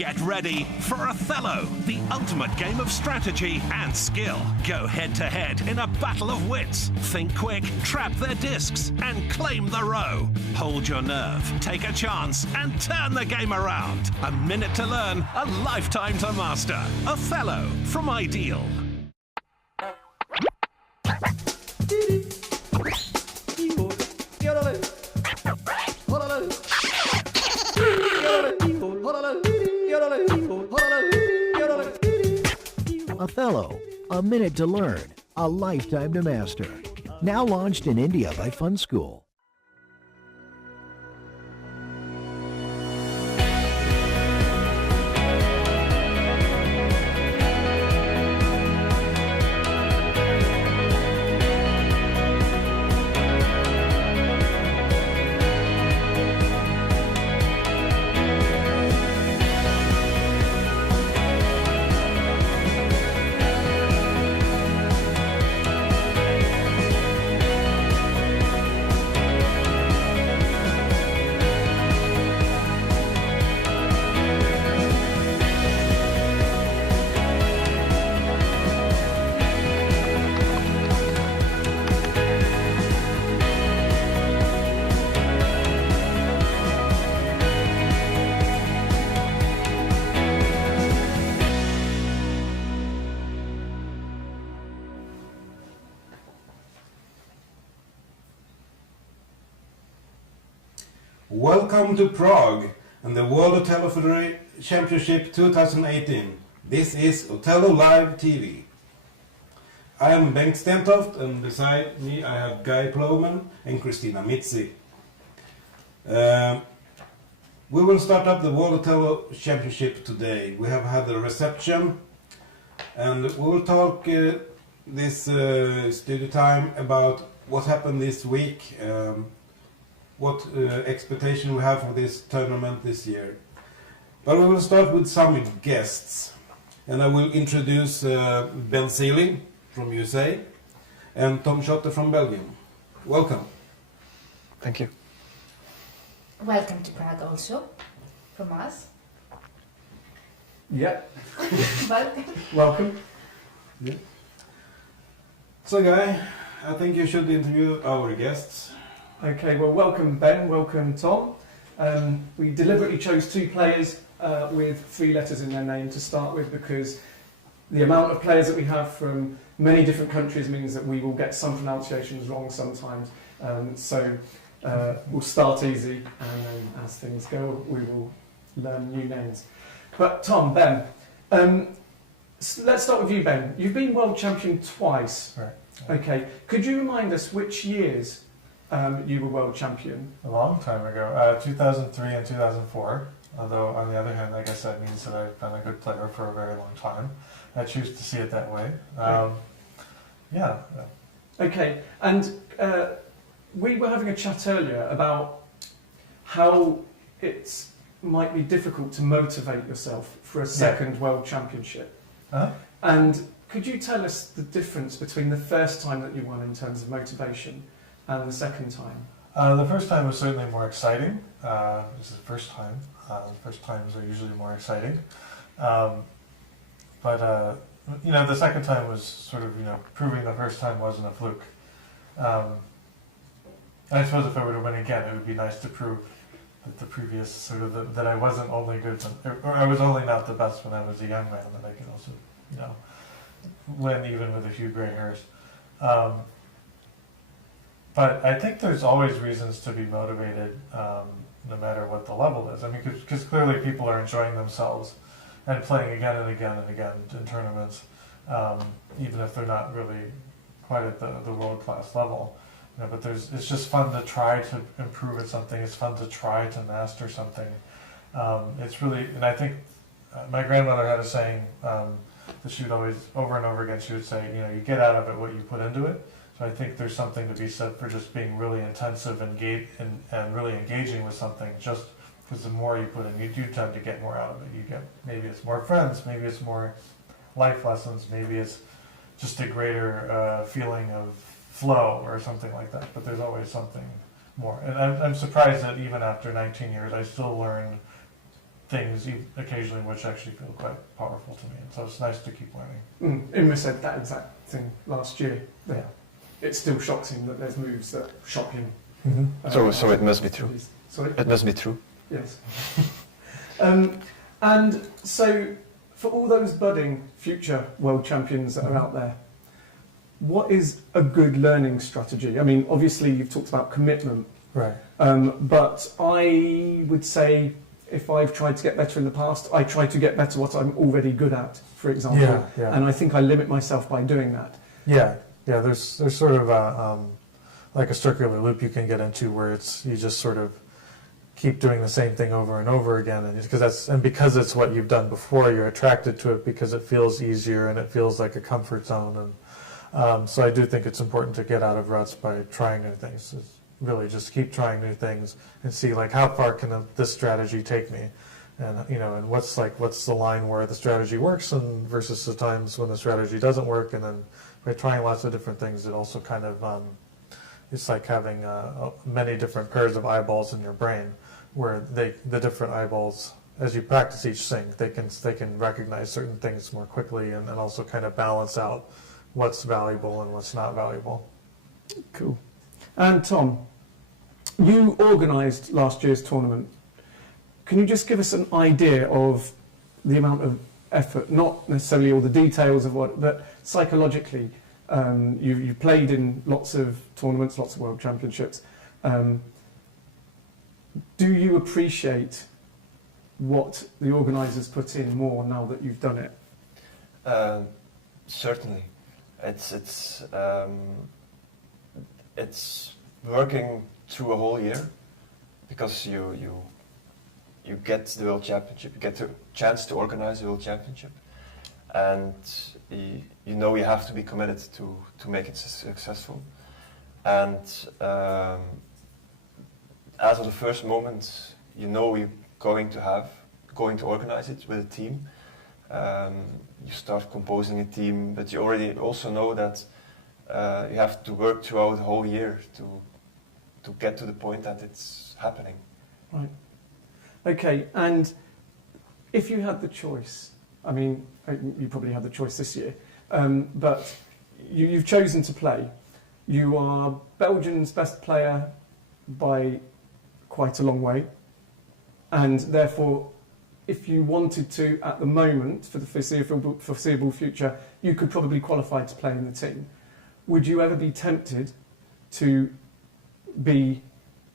Get ready for Othello, the ultimate game of strategy and skill. Go head-to-head in a battle of wits. Think quick, trap their discs, and claim the row. Hold your nerve, take a chance, and turn the game around. A minute to learn, a lifetime to master. Othello from Ideal. Othello, a minute to learn, a lifetime to master. Now launched in India by Fun School. Welcome to Prague and the World Othello Championship 2018. This is Othello Live TV. I am Bengt Stentoft, and beside me I have Guy Plowman and Christina Mitzi. We will start up the World Othello Championship today. We have had a reception and we will talk this studio time about what happened this week. What expectation we have for this tournament this year. But we will start with some guests. And I will introduce Ben Sealing from USA and Tom Schotter from Belgium. Welcome. Thank you. Welcome to Prague also, from us. Yeah. Welcome. Welcome. Yeah. So Guy, I think you should interview our guests. Okay, well, welcome Ben, welcome Tom. We deliberately chose two players with three letters in their name to start with because the amount of players that we have from many different countries means that we will get some pronunciations wrong sometimes. So we'll start easy, and then as things go, we will learn new names. But Tom, Ben, let's start with you, Ben. You've been world champion twice. Right. Okay, could you remind us which years you were world champion? A long time ago, 2003 and 2004. Although, on the other hand, I guess that means that I've been a good player for a very long time. I choose to see it that way. Yeah. Okay, and we were having a chat earlier about how it might be difficult to motivate yourself for a second world championship. Uh-huh. And could you tell us the difference between the first time that you won in terms of motivation and the second time? The first time was certainly more exciting. This is the first time. First times are usually more exciting. But the second time was sort of, proving the first time wasn't a fluke. I suppose if I were to win again, it would be nice to prove that the previous sort of that I wasn't only good, or I was only not the best when I was a young man, that I could also, win even with a few gray hairs. But I think there's always reasons to be motivated, no matter what the level is. I mean, because clearly people are enjoying themselves and playing again and again and again in tournaments, even if they're not really quite at the world-class level. But it's just fun to try to improve at something. It's fun to try to master something. It's really, and I think my grandmother had a saying that she would always, over and over again, she would say, you get out of it what you put into it. So I think there's something to be said for just being really intensive and really engaging with something, just because the more you put in, you do tend to get more out of it. You get, maybe it's more friends, maybe it's more life lessons, maybe it's just a greater feeling of flow or something like that, but there's always something more. And I'm surprised that even after 19 years, I still learn things occasionally which actually feel quite powerful to me. And so it's nice to keep learning. Imre said that exact thing last year. That Yeah. it still shocks him that there's moves that shock him. So it must be true. Sorry? It must be true. Yes. And so, for all those budding future world champions that are out there, what is a good learning strategy? I mean, obviously you've talked about commitment, Right. but I would say if I've tried to get better in the past, I try to get better what I'm already good at, for example. Yeah, yeah. And I think I limit myself by doing that. Yeah, yeah. There's sort of like a circular loop you can get into where you just sort of keep doing the same thing over and over again, and because it's what you've done before, you're attracted to it because it feels easier and it feels like a comfort zone. And so I do think it's important to get out of ruts by trying new things. It's really just keep trying new things and see like how far can this strategy take me, and and what's the line where the strategy works and versus the times when the strategy doesn't work. And then by trying lots of different things, it also kind of it's like having many different pairs of eyeballs in your brain, where the different eyeballs, as you practice each thing, they can recognize certain things more quickly and also kind of balance out what's valuable and what's not valuable. Cool. And Tom, you organised last year's tournament. Can you just give us an idea of the amount of effort, not necessarily all the details of what, but psychologically, you played in lots of tournaments, lots of world championships. Do you appreciate what the organisers put in more now that you've done it? Certainly, it's working through a whole year, because you get the World Championship, you get the chance to organize the World Championship, and you have to be committed to make it successful. And as of the first moment, you're going to organize it with a team. You start composing a team, but you already also know that you have to work throughout the whole year to get to the point that it's happening. Right. Okay, and if you had the choice, I mean, you probably had the choice this year, but you've chosen to play. You are Belgium's best player by quite a long way, and therefore, if you wanted to, at the moment, for the foreseeable future, you could probably qualify to play in the team. Would you ever be tempted to be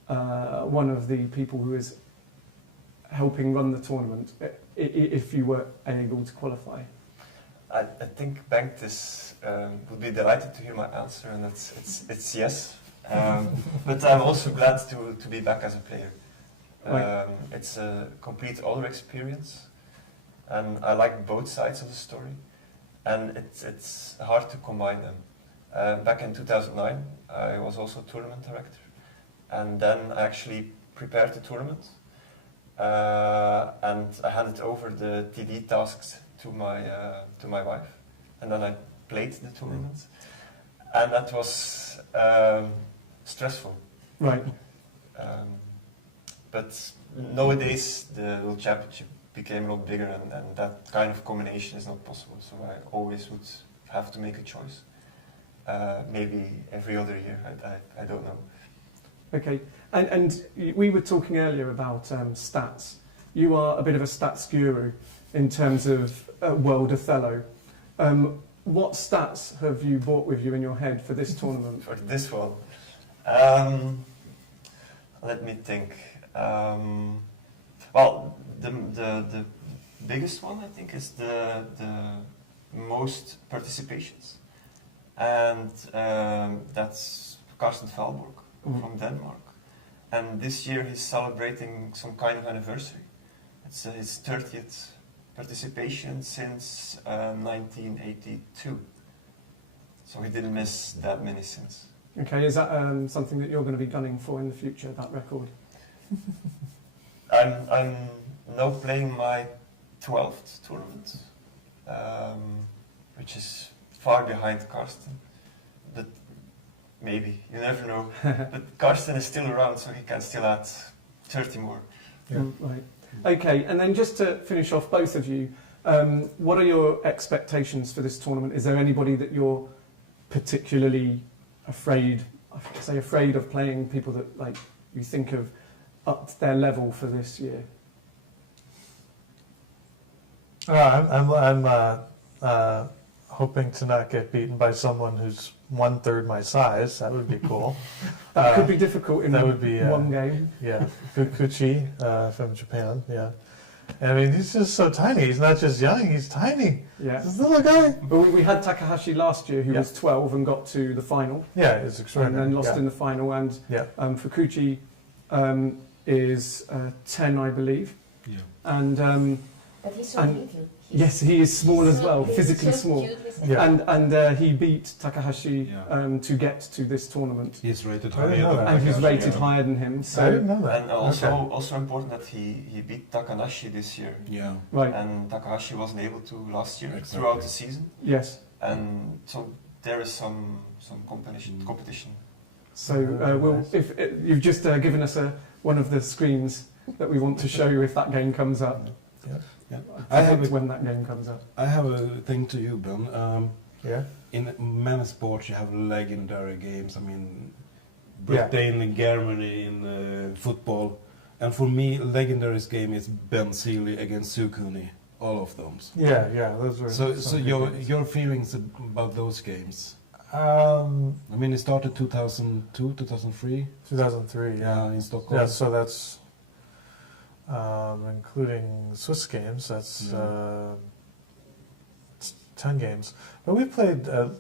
one of the people who is helping run the tournament if you were able to qualify? I think Bengt would be delighted to hear my answer, and it's yes. But I'm also glad to be back as a player. Right. It's a complete other experience, and I like both sides of the story, and it's hard to combine them. Back in 2009, I was also tournament director, and then I actually prepared the tournament, and I handed over the TV tasks to my wife, and then I played the tournament, and that was stressful. Right. But nowadays the World Championship became a lot bigger, and that kind of combination is not possible. So I always would have to make a choice. Maybe every other year, I don't know. Okay, and we were talking earlier about stats. You are a bit of a stats guru in terms of World Othello. What stats have you brought with you in your head for this tournament? For this one, let me think. Well, the biggest one I think is the most participations, and that's Carsten Valborg from Denmark. And this year he's celebrating some kind of anniversary. It's his 30th participation since 1982. So he didn't miss that many since. Okay, is that something that you're going to be gunning for in the future, that record? I'm now playing my 12th tournament, which is far behind Carsten. But maybe, you never know. But Carsten is still around, so he can still add 30 more. Yeah. Right. Okay, and then just to finish off, both of you, what are your expectations for this tournament? Is there anybody that you're particularly afraid of playing, people that like you think have upped their level for this year? I'm hoping to not get beaten by someone who's 1/3 my size. That would be cool. That could be difficult in that would be, one game. Yeah, Fukuchi from Japan. Yeah, I mean he's just so tiny. He's not just young; he's tiny. Yeah, This little guy. but we had Takahashi last year, who was 12 and got to the final, Yeah, it's and extraordinary. then lost in the final. And Yeah. Fukuchi is 10, I believe, Yeah. and But he's so And- little. yes, he is small as well, He's physically so small. cute, isn't he? Yeah. And he beat Takahashi Yeah. to get to this tournament, He's rated I didn't higher know than that. and he's Takahashi, rated yeah. higher than him. I So didn't know that. And also, Okay. also important that he beat Takanashi this year. Yeah. right, And Takahashi wasn't able to last year Exactly. throughout the season. yes. And so there is some competition. So if you've just given us one of the screens that we want to show you if that game comes up. Yeah. I I have predict a- when that game comes up. I have a thing to you, Ben. Yeah. In many sports, you have legendary games. I mean, Yeah. Britain and Germany in football. And for me, legendary game is Ben Seeley against Sukuni. All of them. Yeah. Those were. So some good games. your feelings about those games? I mean, it started 2002, 2003. 2003. Yeah. In Stockholm. Yeah. So that's including Swiss games. That's it's 10 games. But we played a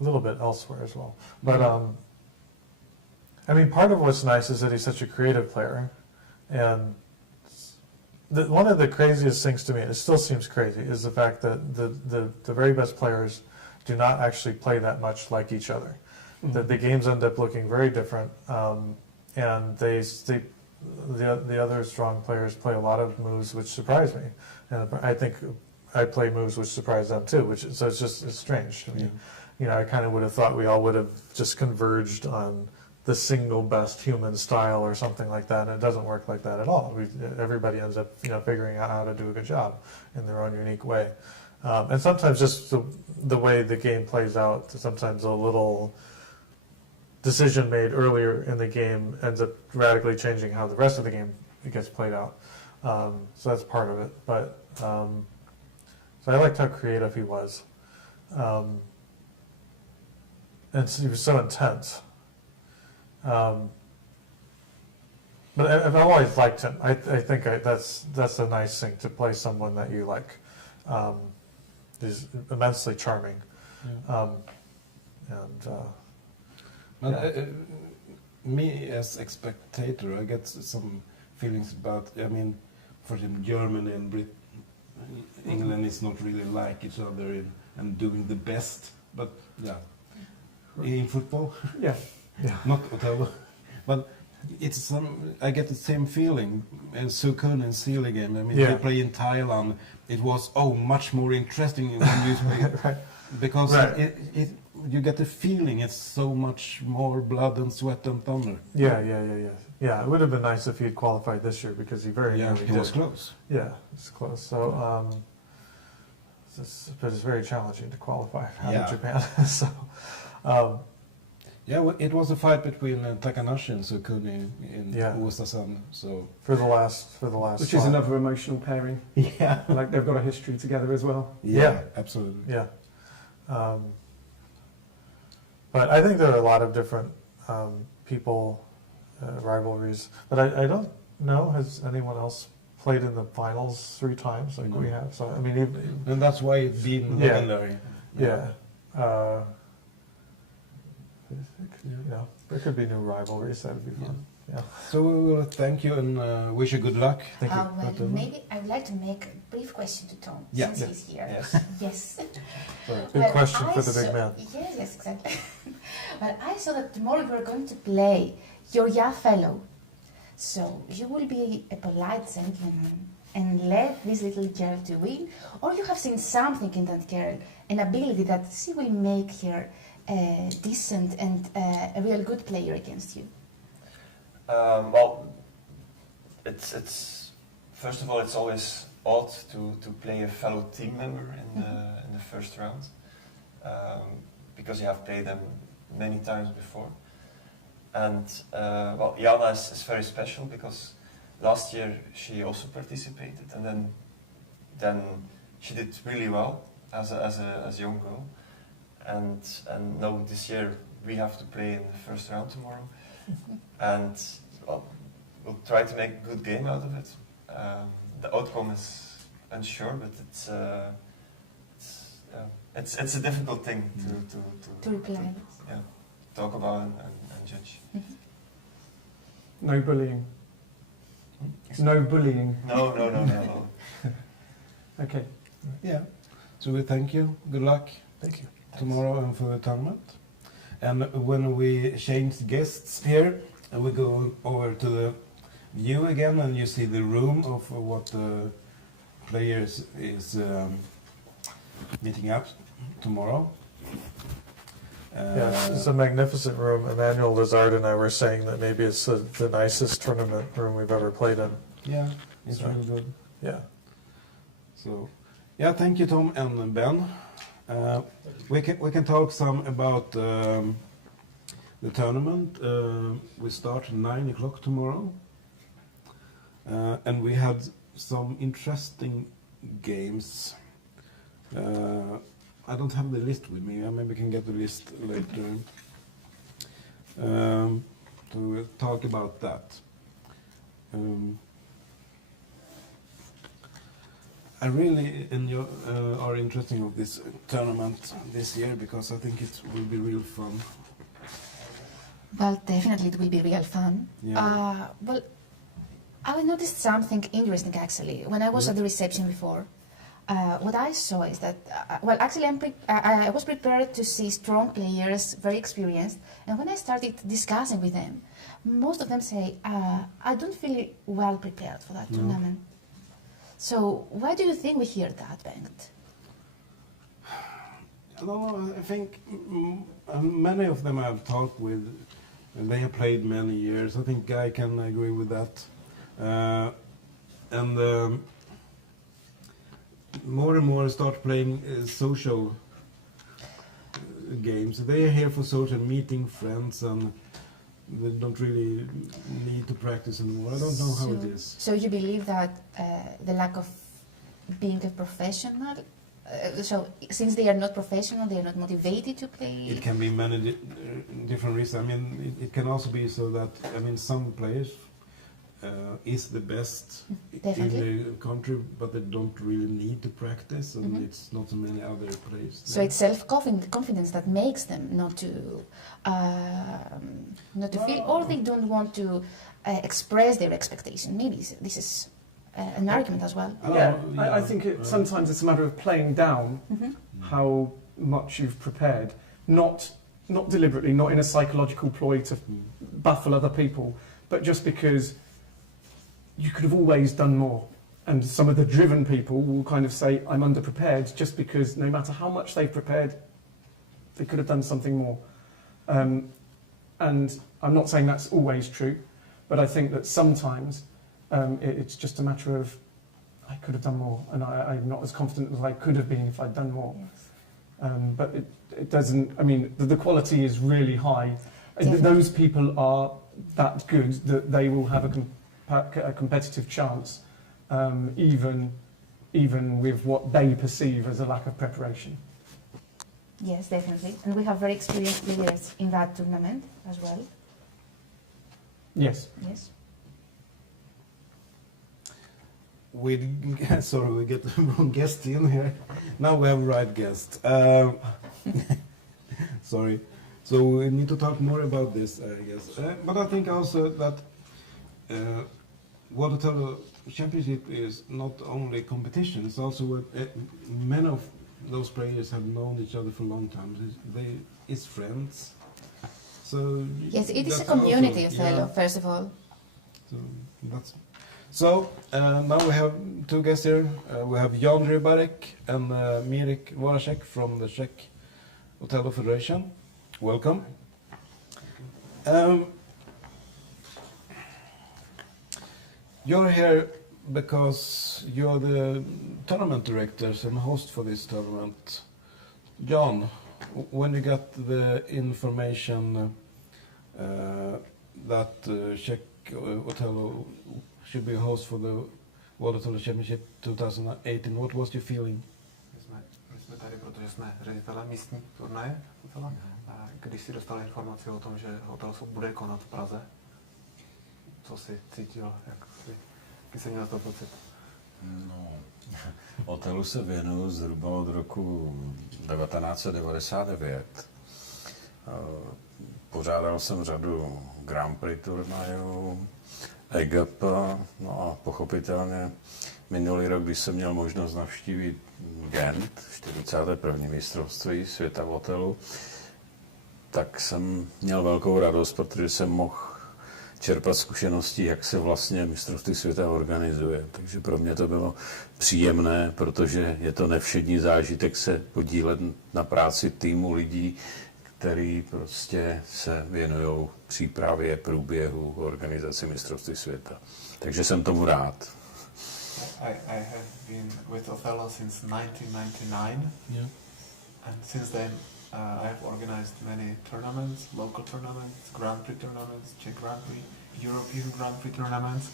little bit elsewhere as well. But I mean, part of what's nice is that he's such a creative player, and one of the craziest things to me, it still seems crazy, is the fact that the very best players do not actually play that much like each other. That the games end up looking very different, and the other strong players play a lot of moves which surprise me, and I think I play moves which surprise them too. So it's strange to me. You know, I kind of would have thought we all would have just converged on the single best human style or something like that, and it doesn't work like that at all. Everybody ends up, figuring out how to do a good job in their own unique way. And sometimes just the way the game plays out, sometimes a little decision made earlier in the game ends up radically changing how the rest of the game gets played out. So that's part of it. But so I liked how creative he was. And he was so intense. But I've always liked him. I think that's a nice thing, to play someone that you like. He's immensely charming. Me as a spectator, I get some feelings about. I mean, for example, Germany and England is not really like each other and doing the best. But yeah, in football, Yeah. not Othello, but it's I get the same feeling in Sukun and Sealy game. I mean, Yeah. they play in Thailand. It was much more interesting when you play Right. because Right. you get the feeling it's so much more blood and sweat and thunder. Yeah, it would have been nice if he had qualified this year, because he very Yeah, nearly it was did. close. Yeah, it's close. So, but it's very challenging to qualify out Yeah. of Japan. So, Yeah, well, it was a fight between Takanashi and Sukuni in Yeah. Osasan. So for the last Which is slot. another emotional pairing. yeah, Like they've got a history together as well. Yeah. absolutely. Yeah. But I think there are a lot of different people, rivalries. But I don't know, has anyone else played in the finals 3 times like we No. have? So, I mean, even, And that's why it's been Yeah. legendary. yeah. There could be new rivalries. That would be fun. Yeah. So we will thank you and wish you good luck. Thank you. Well, maybe I would like to make a brief question to Tom, Yeah. since Yeah. he's here. Yes. Yes. Big question I for the big saw- man. Yes, exactly. Well, I saw that tomorrow you are going to play your Othello. So you will be a polite gentleman and let this little girl to win, or you have seen something in that girl, an ability that she will make her decent and a real good player against you. Well, it's first of all, it's always odd to play a fellow team member in the first round, because you have played them many times before. And well, Jana is very special because last year she also participated, and then she did really well as a young girl. And now this year we have to play in the first round tomorrow, and well, we'll try to make a good game out of it. The outcome is unsure, but it's a difficult thing To reply. talk about and judge. No bullying. No bullying. No. Okay. Yeah. So we thank you. Good luck. Thank you. Tomorrow and for the tournament. And when we change guests here, we go over to the view again, and you see the room of what the players is meeting up tomorrow. Yeah, it's a magnificent room. Emmanuel Lazard and I were saying that maybe it's the nicest tournament room we've ever played in. Yeah, it's So, really good. Yeah. So, yeah, thank you, Tom and Ben. We can talk some about the tournament. We start at 9 o'clock tomorrow, and we had some interesting games. I don't have the list with me. I maybe can get the list later to talk about that. I really are interested of this tournament this year because I think it will be real fun. Well, definitely it will be real fun. Yeah. Well, I noticed something interesting actually when I was at the reception before. What I saw is that, well, actually I was prepared to see strong players, very experienced, and when I started discussing with them, most of them say, I don't feel well prepared for that tournament. So why do you think we hear that, Bengt? No, I think many of them I've talked with, and they have played many years. I think Guy can agree with that. More and more start playing social games. They are here for social, meeting friends, and they don't really need to practice anymore. I don't know how it is. So you believe that the lack of being a professional, so since they are not professional, they are not motivated to play? It can be many different reasons. I mean, it can also be so that, I mean, some players is the best in the country, but they don't really need to practice, and it's not so many other players. So it's self-confidence that makes them not to feel, or they don't want to express their expectation. Maybe this is an argument as well. I think sometimes it's a matter of playing down how much you've prepared, not deliberately, not in a psychological ploy to baffle other people, but just because you could have always done more. And some of the driven people will kind of say, I'm underprepared, just because no matter how much they've prepared, they could have done something more. And I'm not saying that's always true, but I think that sometimes it's just a matter of, I could have done more, and I'm not as confident as I could have been if I'd done more. But it doesn't, I mean, the quality is really high. Those people are that good that they will have a competitive chance, even with what they perceive as a lack of preparation. Yes, definitely. And we have very experienced players in that tournament as well. Yes. Yes. Sorry, we get the wrong guest in here. Now we have the right guest. Sorry. So we need to talk more about this, I guess. But I think also that what Othello Championship is not only competition, it's also what many of those players have known each other for a long time. It's friends. So yes, it is a community, also, Othello, first of all. So now we have two guests here. We have Jan Rybarek and Mirek Voracek from the Czech Othello Federation. Welcome. You're here because you're the tournament directors and host for this tournament. John, when you got the information that Czech Othello should be host for the World Othello Championship 2018, what was your feeling? My jsme tady, protože jsme ředitelé místní turnaje Otella. A když si dostal informaci o tom, že Othello se bude konat v Praze, co si cítil, jaký jsi měl to pocit? No, Othellu se věnuju zhruba od roku 1999. Pořádal jsem řadu Grand Prix turnajů, EGP, no a pochopitelně minulý rok, když jsem měl možnost navštívit Gent, 41. mistrovství světa v Othellu, tak jsem měl velkou radost, protože jsem mohl čerpat zkušenosti, jak se vlastně mistrovství světa organizuje. Takže pro mě to bylo příjemné, protože je to nevšední zážitek se podílet na práci týmu lidí, který prostě se věnují přípravě, průběhu, organizaci mistrovství světa. Takže jsem tomu rád. I have been with Othello since 1999, Yeah. and since then I have organized many tournaments, local tournaments, Grand Prix tournaments, Czech Grand Prix, European Grand Prix tournaments,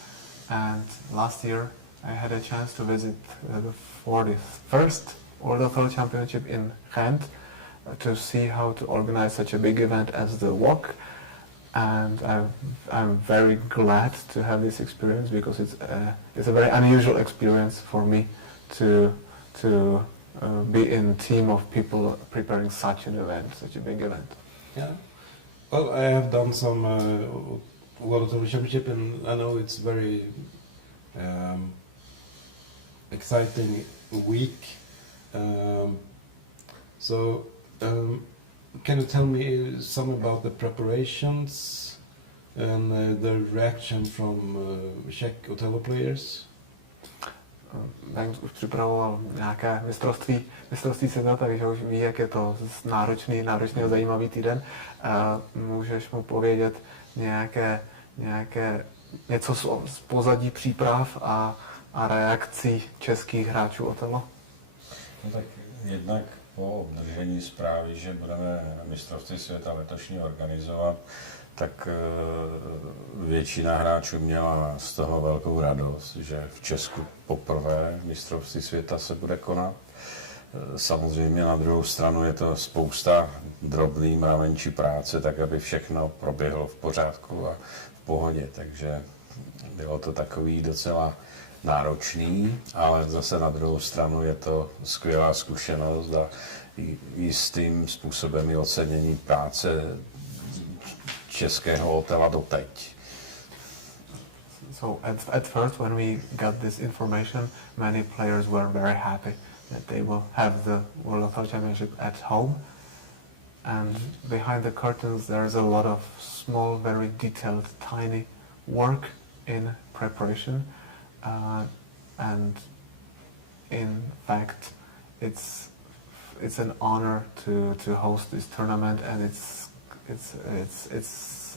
and last year I had a chance to visit the 41st World Othello Championship in Ghent to see how to organize such a big event as the WOC, and I'm very glad to have this experience because it's a very unusual experience for me to be in a team of people preparing such an event, such a big event. Yeah. Well, I have done some World Tour Championship, and I know it's very exciting week. Can you tell me some about the preparations and the reaction from Czech Othello players? Banks už připravoval nějaké mistrovství světa, takže už ví, jak je to náročný a zajímavý týden. Můžeš mu povědět něco z pozadí příprav a reakcí českých hráčů Othello? No tak jednak po obdržení zprávy, že budeme mistrovství světa letošní organizovat, tak většina hráčů měla z toho velkou radost, že v Česku poprvé mistrovství světa se bude konat. Samozřejmě na druhou stranu je to spousta drobný mravenčí práce, tak aby všechno proběhlo v pořádku a v pohodě. Takže bylo to takový docela náročný, ale zase na druhou stranu je to skvělá zkušenost a jistým způsobem i ocenění práce českého hotela doteď. So at first when we got this information, many players were very happy that they will have the World Othello Championship at home. And behind the curtains there's a lot of small, very detailed, tiny work in preparation. And in fact, it's an honor to host this tournament, and it's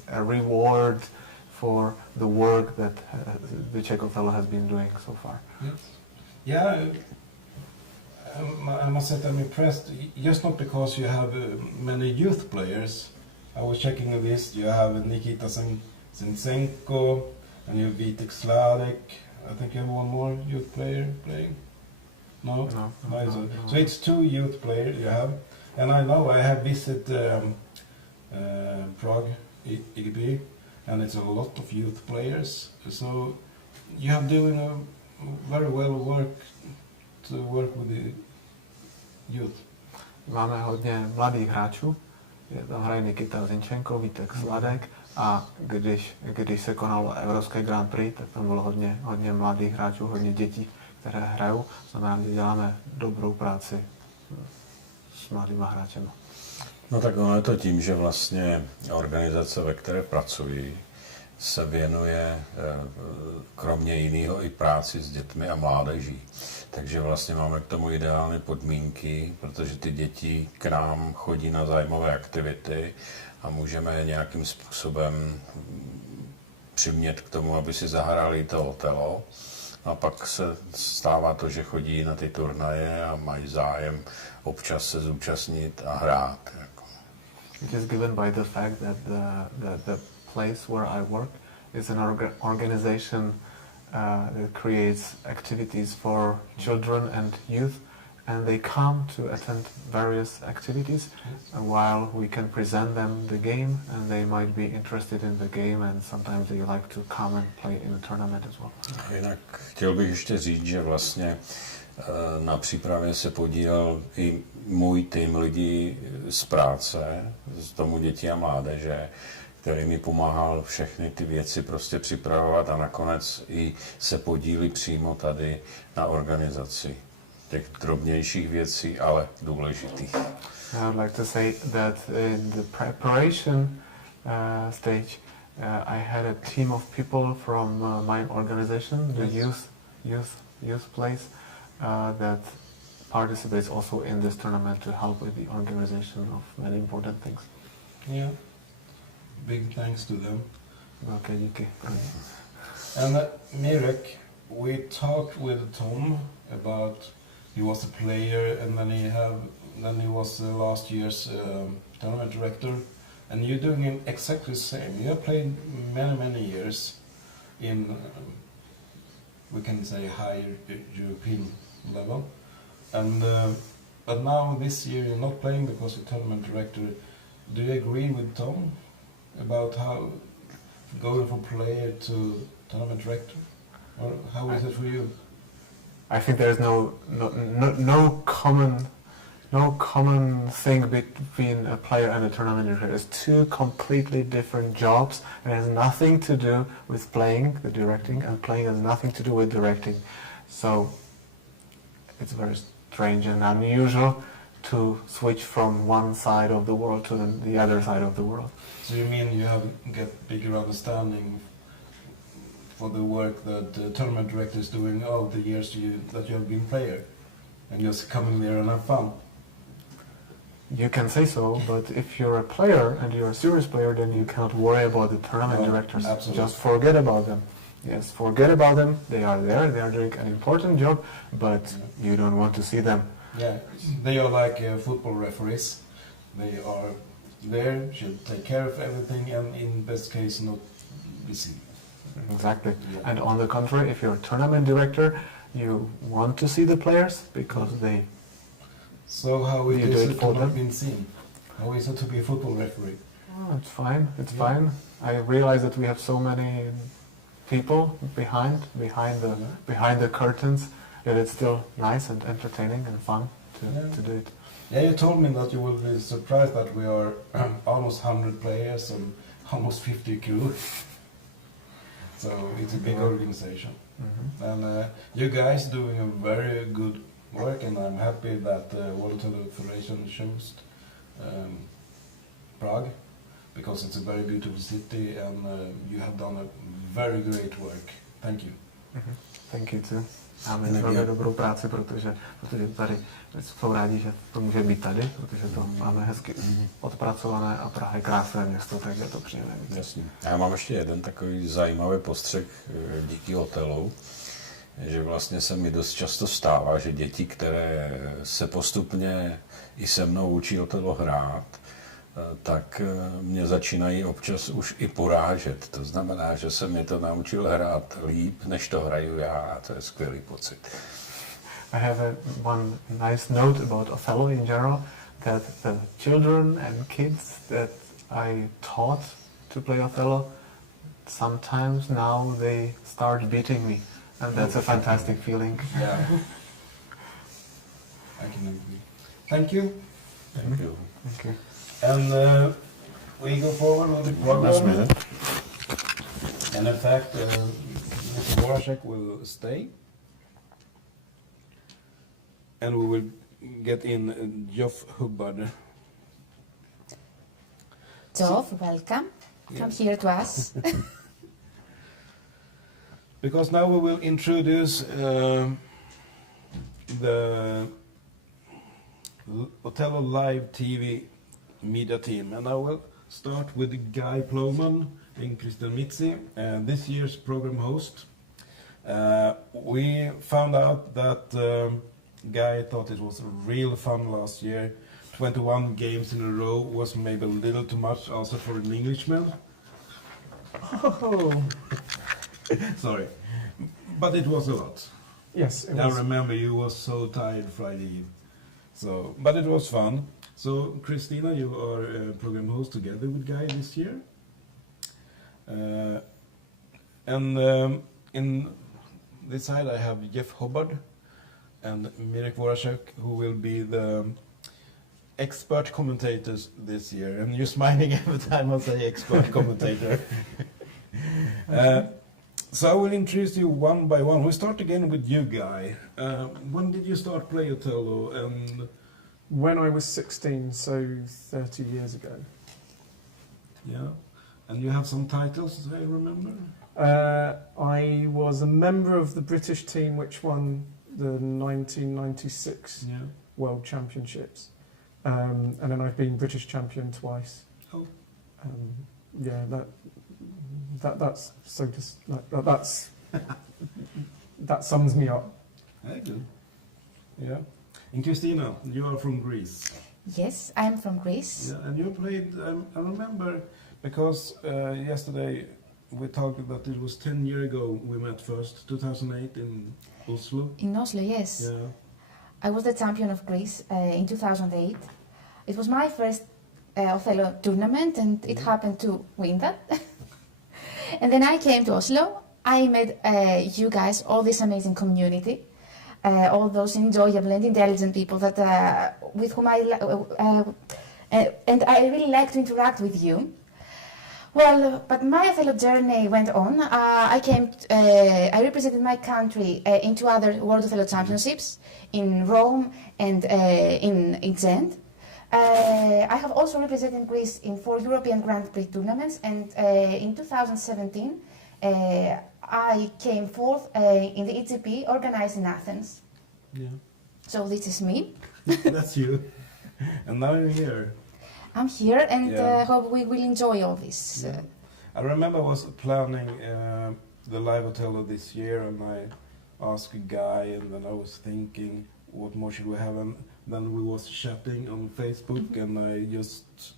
a reward for the work that the Czech Othello has been doing so far. Yes. Yeah, I must say that I'm impressed. Just not because you have many youth players. I was checking the list. You have Nikita Zinchenko, and you have Vitek Sladek. I think you have one more youth player playing. No? No. So it's 2 youth players you have. And I know I have visited Prague, EGP, and it's a lot of youth players. So you have doing a very well work to work with the youth. Máme hodně mladých hráčů. Tam hraje Nikita Zinchenko, Vitek Sladek, a když se konalo Evropské Grand Prix, tak tam bylo hodně mladých hráčů, hodně dětí, které hrajou. Znamená, že děláme dobrou práci s mladýma hráčemi. No tak ono je to tím, že vlastně organizace, ve které pracuji, se věnuje kromě jiného i práci s dětmi a mládeží. Takže vlastně máme k tomu ideální podmínky, protože ty děti k nám chodí na zajímavé aktivity a můžeme je nějakým způsobem přimět k tomu, aby si zahrali to Othello. A pak se stává to, že chodí na ty turnaje a mají zájem občas se zúčastnit a hrát. Jako. It is given by the fact that the place where I work is an organization that creates activities for children and youth, and they come to attend various activities, and while we can present them the game, and they might be interested in the game, and sometimes they like to come and play in the tournament as well. Jinak chtěl bych ještě říct, že vlastně na přípravě se podílel i můj tým lidí z práce, z Domu dětí a mládeže, který mi pomáhal všechny ty věci prostě připravovat a nakonec i se podílí přímo tady na organizaci těch drobnějších věcí, ale důležitých. I would like to say that in the preparation stage, I had a team of people from my organization, the youth place, that participates also in this tournament to help with the organization of many important things. Yeah. Big thanks to them. Okay, díky. And Mirek, we talked with Tom about he was a player, and then he was last year's tournament director, and you're doing exactly the same. You have played many years in we can say higher European level, and but now this year you're not playing because you're tournament director. Do you agree with Tom about how going from player to tournament director, or how is it for you? I think there's no common thing between a player and a tournament director. It's two completely different jobs, and it has nothing to do with playing, the directing, and playing has nothing to do with directing. So it's very strange and unusual to switch from one side of the world to the other side of the world. So you mean you have get bigger understanding for the work that the tournament director is doing all the years that you have been player, and just coming there and have fun? You can say so, but if you're a player and you're a serious player, then you cannot worry about the tournament directors. Absolutely. Just forget about them. Yes, forget about them. They are there, they are doing an important job, but you don't want to see them. Yeah, they are like football referees. They are there, should take care of everything, and in best case not be seen. Exactly. Yeah. And on the contrary, if you're a tournament director, you want to see the players because they... So how You do is it it for to them? not be seen? How is it to be a football referee? Oh, it's fine. It's Yeah. fine. I realize that we have so many people behind the curtains that it's still nice and entertaining and fun to do it. Yeah, you told me that you will be surprised that we are almost 100 players and almost 50 crew. So it's a big organization. Mm-hmm. And you guys doing a very good work, and I'm happy that World Othello Federation chose Prague, because it's a very beautiful city, and you have done a very great work. Thank you. Mm-hmm. Thank you too. Máme velmi dobrou práci, protože tady jsou rádi, že to může být tady, protože to máme hezky odpracované a Praha je krásné město, takže to příjemné. Jasně. Já mám ještě jeden takový zajímavý postřeh díky Othellu, že vlastně se mi dost často stává, že děti, které se postupně i se mnou učí Othello hrát, tak mě začínají občas už i porážet. To znamená, že jsem je to naučil hrát líp, než to hraju já, a to je skvělý pocit. I have one nice note about Othello in general, that the children and kids that I taught to play Othello, sometimes now they start beating me, and that's a fantastic feeling. Yeah. I can agree. Thank you. Thank you. Thank you. And we go forward with the program. And in fact, Mr. Borashek will stay. And we will get in Geoff Hubbard. Geoff, welcome. Come here to us. Because now we will introduce the Othello Live TV media team. And I will start with Guy Plowman and Christian Mitzi, this year's program host. We found out that Guy thought it was real fun last year. 21 games in a row was maybe a little too much also for an Englishman. Oh, sorry. But it was a lot. Yes, it I was. remember you was so tired Friday Eve. So, but it was fun. So, Christina, you are program host together with Guy this year. In this side I have Jeff Hubbard and Mirek Voracek, who will be the expert commentators this year. And you're smiling every time I say expert commentator. So I will introduce you one by one. We start again with you, Guy. When did you start play Othello? And When I was 16, so 30 years ago. yeah, and you have some titles, I remember. I was a member of the British team which won the 1996 Yeah. World Championships, and then I've been British champion twice. Oh. Yeah, that's so just like that's that sums me up. Very good. Yeah. And Christina, you are from Greece. Yes, I'm from Greece. Yeah, and you played. I remember because yesterday we talked that it was 10 years ago we met first, 2008 in Oslo. In Oslo, yes. Yeah. I was the champion of Greece in 2008. It was my first Othello tournament, and it happened to win that. And then I came to Oslo. I met you guys, all this amazing community, all those enjoyable and intelligent people that with whom and I really like to interact with you. Well, but my Othello journey went on. I represented my country in 2 other World Othello Championships in Rome and in Gent. I have also represented Greece in 4 European Grand Prix tournaments, and in 2017 I came fourth in the EGP organized in Athens. Yeah. So this is me. That's you. And now you're here. I'm here, and Yeah. hope we will enjoy all this. Yeah. I remember I was planning the live Othello this year, and I asked a guy, and then I was thinking, what more should we have? And then we was chatting on Facebook, and I just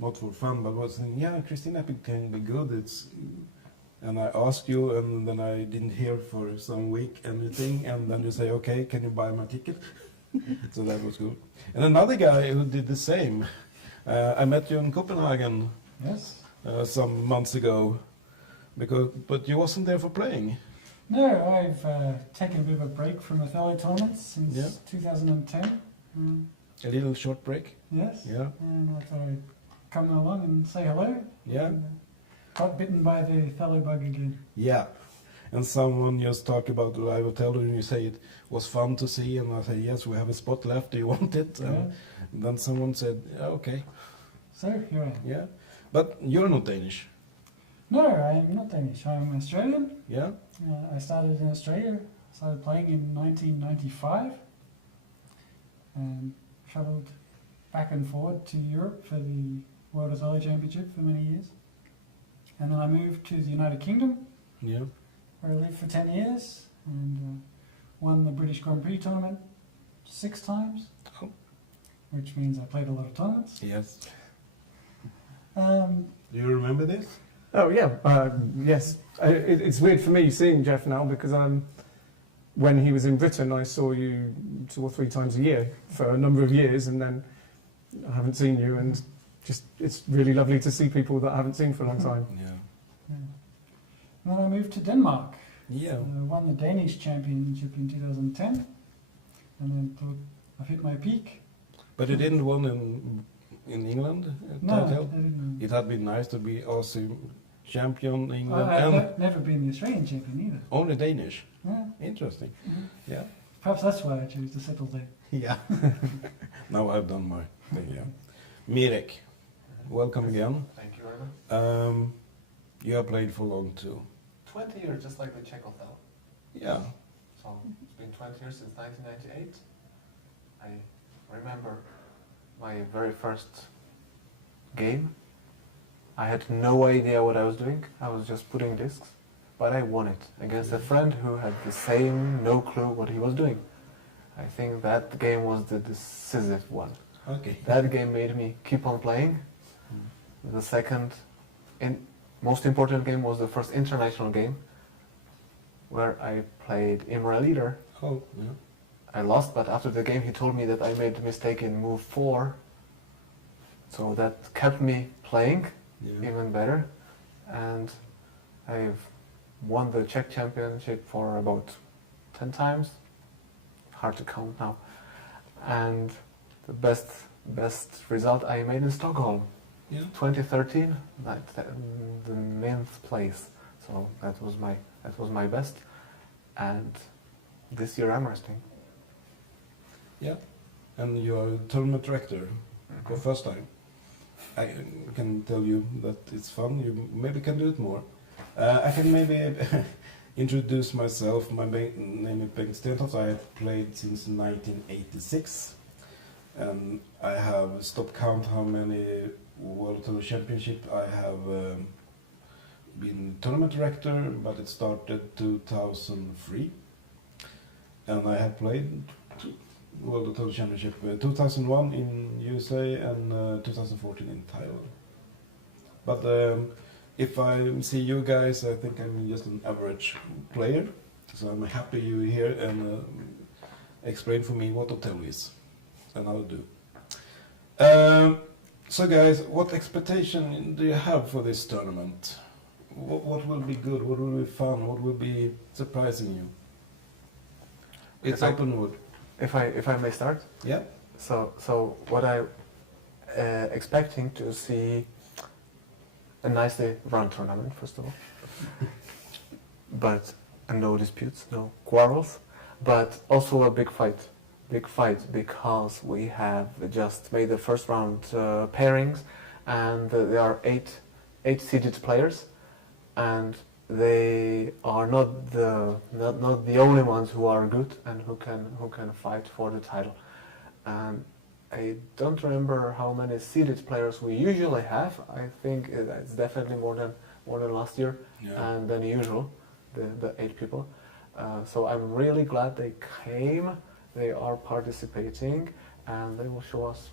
not for fun, but was thinking, yeah, Christina can be good. And I asked you, and then I didn't hear for some week anything, and then you say, okay, can you buy my ticket? So that was good. And another guy who did the same. I met you in Copenhagen. Yes. Some months ago, but you wasn't there for playing. No, I've taken a bit of a break from Othello tournaments since Yeah. 2010. A little short break. Yes. Yeah. And I thought I'd come along and say hello. Yeah. And, got bitten by the Othello bug again. Yeah. And someone just talked about the live Othello, and you say it was fun to see, and I say yes, we have a spot left. Do you want it? Yeah. And then someone said, yeah, okay. So here I am. Yeah. But you're not Danish. No, I'm not Danish. I'm Australian. Yeah. I started in Australia. Started playing in 1995 and travelled back and forward to Europe for the World Othello Championship for many years. And then I moved to the United Kingdom, Yeah. where I lived for 10 years and won the British Grand Prix tournament 6 times, Oh. which means I played a lot of tournaments. Yes. Um, Do you remember this? Oh yeah, yes. It's weird for me seeing Jeff now because when he was in Britain, I saw you 2 or 3 times a year for a number of years, and then I haven't seen you, and just it's really lovely to see people that I haven't seen for a long time. Yeah. yeah. And then I moved to Denmark. Yeah. Won the Danish championship in 2010, and then thought I've hit my peak. But you didn't win in England? No, I title? didn't. It had been nice to be also champion in England I've and never been the Australian champion either. only Danish. Yeah. Interesting. Mhm. Yeah. Perhaps that's why I chose to settle there. Yeah. Now I've done my thing, yeah. Mirek, welcome again. Thank you very much. You have played for long too. 20 years, just like the Czech Othello. Yeah. So it's been 20 years since 1998. I remember my very first game. I had no idea what I was doing. I was just putting discs. but I won it against a friend who had the same no clue what he was doing. I think that game was the decisive one. Okay. That game made me keep on playing. The second, most important game was the first international game, where I played Imre leader. Oh, yeah. I lost, but after the game he told me that I made the mistake in move 4. So that kept me playing even better. And I've won the Czech championship for about 10 times. Hard to count now. And the best result I made in Stockholm. Yeah. 2013, the 9th place. So that was my best. And this year I'm resting. Yeah. And you are a tournament director for first time. I can tell you that it's fun. You maybe can do it more. I can maybe introduce myself. My name is Bengt Stentoft. I have played since 1986. And I have stopped count how many World Othello Championship I have been tournament director, but it started 2003. And I have played World Othello Championship 2001 in USA and 2014 in Thailand. But if I see you guys, I think I'm just an average player. So I'm happy you're here and explain for me what Othello is. And I'll do. So guys, what expectation do you have for this tournament? What will be good? What will be fun? What will be surprising you? It's open wood. If I may start? Yeah. So what I'm expecting to see a nicely run tournament, first of all. And no disputes, no quarrels, but also a big fight because we have just made the first round pairings, and there are eight seeded players, and they are not the only ones who are good and who can fight for the title. And I don't remember how many seeded players we usually have. I think it's definitely more than last year, and than usual, the 8 people. So I'm really glad they came. They are participating, and they will show us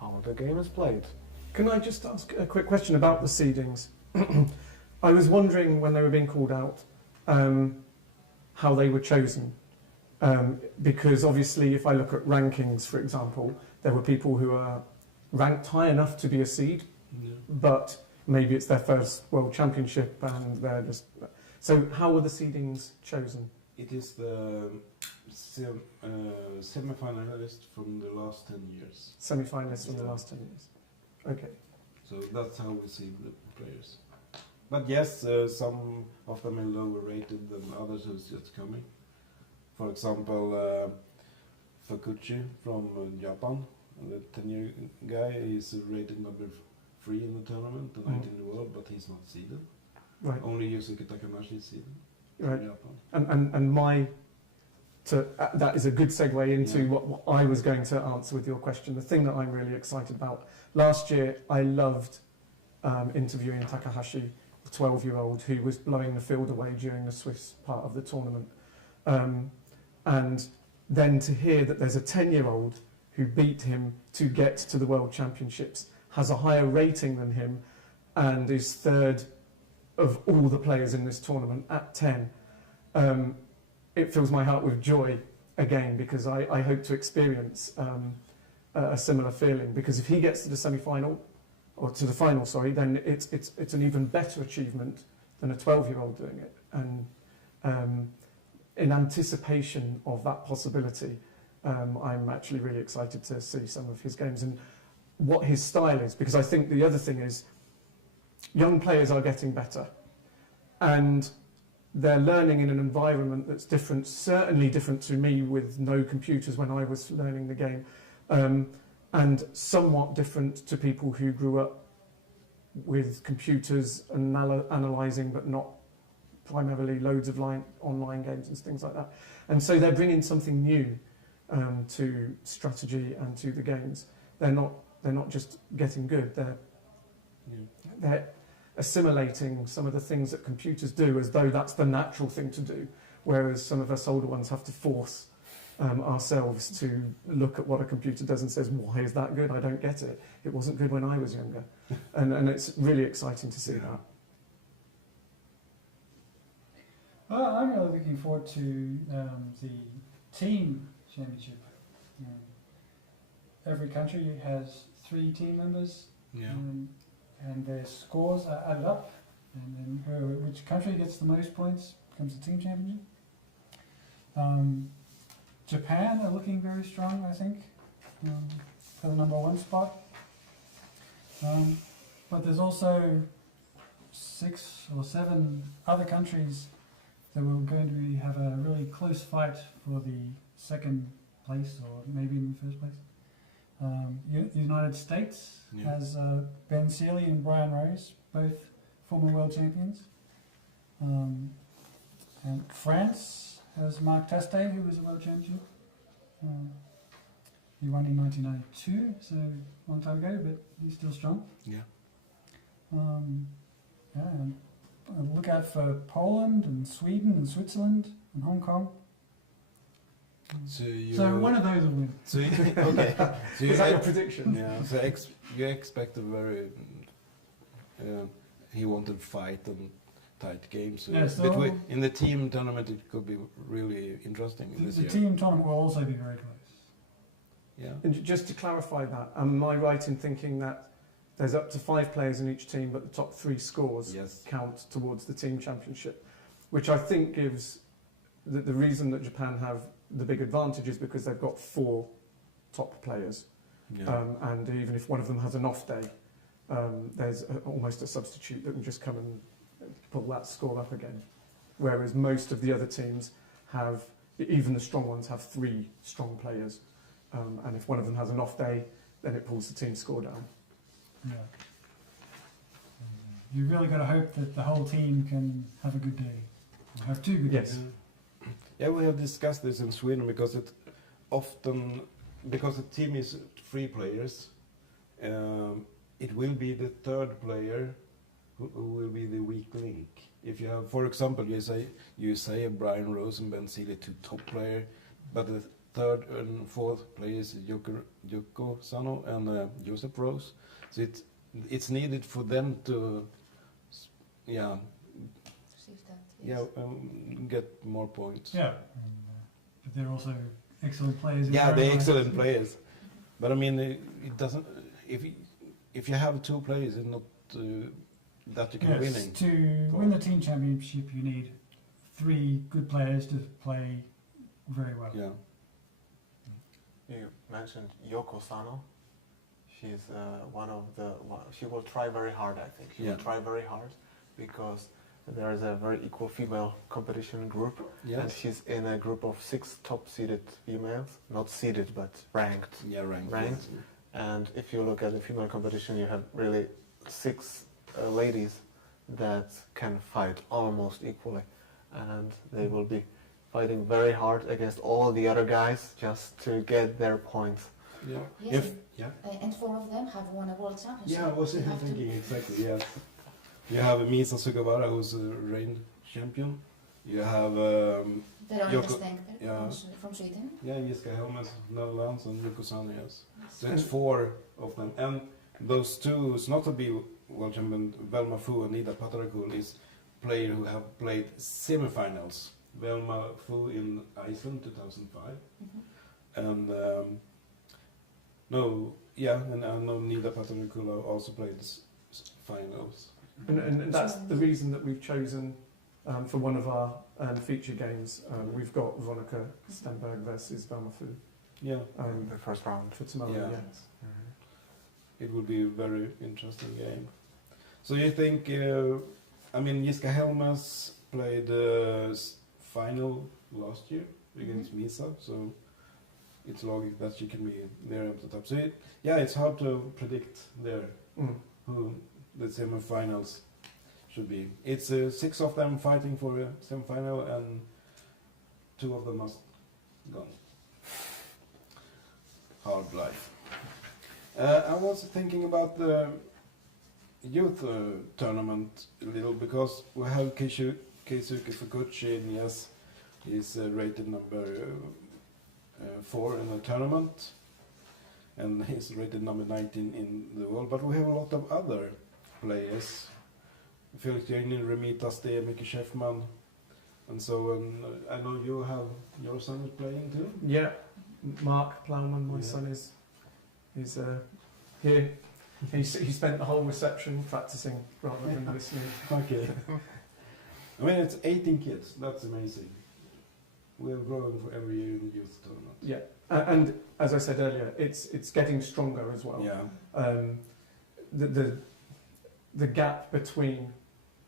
how the game is played. Can I just ask a quick question about the seedings? I was wondering when they were being called out how they were chosen. Because obviously if I look at rankings, for example, there were people who are ranked high enough to be a seed, but maybe it's their first World Championship and they're just... So how were the seedings chosen? It is the semi-finalist from the last 10 years. Semi-finalists from the last 10 years. Okay. So that's how we see the players. But yes, some of them are lower rated than others who's just coming. For example, Fukuchi from Japan, the 10-year guy, is rated number 3 in the tournament, the 9th in the world, but he's not seeded. Right. Only Yusuke Takamashi is seeded. Right. Japan. And that is a good segue into what I was going to answer with your question. The thing that I'm really excited about. Last year, I loved interviewing Takahashi, the 12-year-old who was blowing the field away during the Swiss part of the tournament. And then to hear that there's a 10-year-old who beat him to get to the World Championships, has a higher rating than him, and is third of all the players in this tournament at 10. It fills my heart with joy again, because I hope to experience a similar feeling, because if he gets to the semi-final, or to the final, sorry, then it's an even better achievement than a 12-year-old doing it. And in anticipation of that possibility, I'm actually really excited to see some of his games and what his style is, because I think the other thing is young players are getting better, and they're learning in an environment that's different, certainly different to me with no computers when I was learning the game, and somewhat different to people who grew up with computers and analysing, but not primarily loads of online games and things like that. And so they're bringing something new to strategy and to the games. They're not just getting good. assimilating some of the things that computers do as though that's the natural thing to do, whereas some of us older ones have to force ourselves to look at what a computer does and says, why is that good? I don't get it. It wasn't good when I was younger. And it's really exciting to see that. Well, I'm really looking forward to the team championship. Every country has 3 team members, and their scores are added up, and then which country gets the most points becomes the team championship. Japan are looking very strong, I think, for the #1 spot. But there's also 6 or 7 other countries that we're going to have a really close fight for the second place, or maybe in the first place. United States has Ben Seeley and Brian Rose, both former world champions. And France has Marc Teste, who was a world champion. He won in 1992, so a long time ago, but he's still strong. And look out for Poland and Sweden and Switzerland and Hong Kong. So one of those will win. So okay. So Is that your prediction? Yeah. So you expect a very he wanted fight and tight games. So Yeah, so in the team tournament, it could be really interesting this year. The team tournament will also be very close. Yeah. And just to clarify that, am I right in thinking that there's up to 5 players in each team, but the top 3 scores count towards the team championship, which I think gives the reason that Japan have the big advantage is because they've got 4 top players, and even if one of them has an off day, there's almost a substitute that can just come and pull that score up again. Whereas most of the other teams have, even the strong ones, have 3 strong players, and if one of them has an off day, then it pulls the team score down. Yeah. You really got to hope that the whole team can have a good day, or have 2 good days. Yeah, we have discussed this in Sweden because the team is 3 players, it will be the 3rd player who will be the weak link. If you have, for example, you say Brian Rose and Ben Seeley, 2 top players, but the 3rd and 4th players Yoko Sano and Joseph Rose. So it's needed for them to, get more points. Yeah, but they're also excellent players. Yeah, they're excellent players. But I mean, it doesn't. If you have 2 players and not that you can winning. To win the team championship, you need 3 good players to play very well. Yeah. You mentioned Yoko Sano. She's she will try very hard, I think. She will try very hard because there is a very equal female competition group. Yes. And she's in a group of 6 top-seeded females. Not seeded, but ranked. Yeah, ranked. Yes. And if you look at the female competition, you have really 6 ladies that can fight almost equally. And they will be fighting very hard against all the other guys just to get their points. Yeah. Yes, and 4 of them have won a world championship. Yeah, I was thinking exactly. Yes. You have Misa Sugawara, who's a reigned champion. You have Veronica Stenker from Sweden. Yeah, Jessica Helmes, Netherlands, and Yoko Sano, yes. So it's 4 of them. And those 2, it's not to be world champion, Velma Fu and Nida Patarakul, is players who have played semifinals. Velma Fu in Iceland, 2005. And and I know Nida Patarakul also played finals. And that's the reason that we've chosen for one of our feature games. We've got Veronica Stenberg versus Velma Fu. Yeah. The first round. For tomorrow, yes. It will be a very interesting game. So you think, Jessica Helmes played final last year against Misa, so it's logic that she can be there at the top. So it's hard to predict there who the semi-finals should be. It's 6 of them fighting for a semi-final and 2 of them must gone. Hard life. I was thinking about youth tournament a little, because we have Keisuke Fukuchi, and yes, he's rated number 4 in the tournament, and he's rated number 19 in the world. But we have a lot of other players: Felix Jainin, Remita Ste, Mickey Scheffman, and so on. I know you have your son is playing too. Yeah, Mark Plowman, my son, is here. He spent the whole reception practicing rather than listening. Okay. I mean, it's 18 kids. That's amazing. We're growing for every year in the youth tournament. Yeah, and as I said earlier, it's getting stronger as well. Yeah. The gap between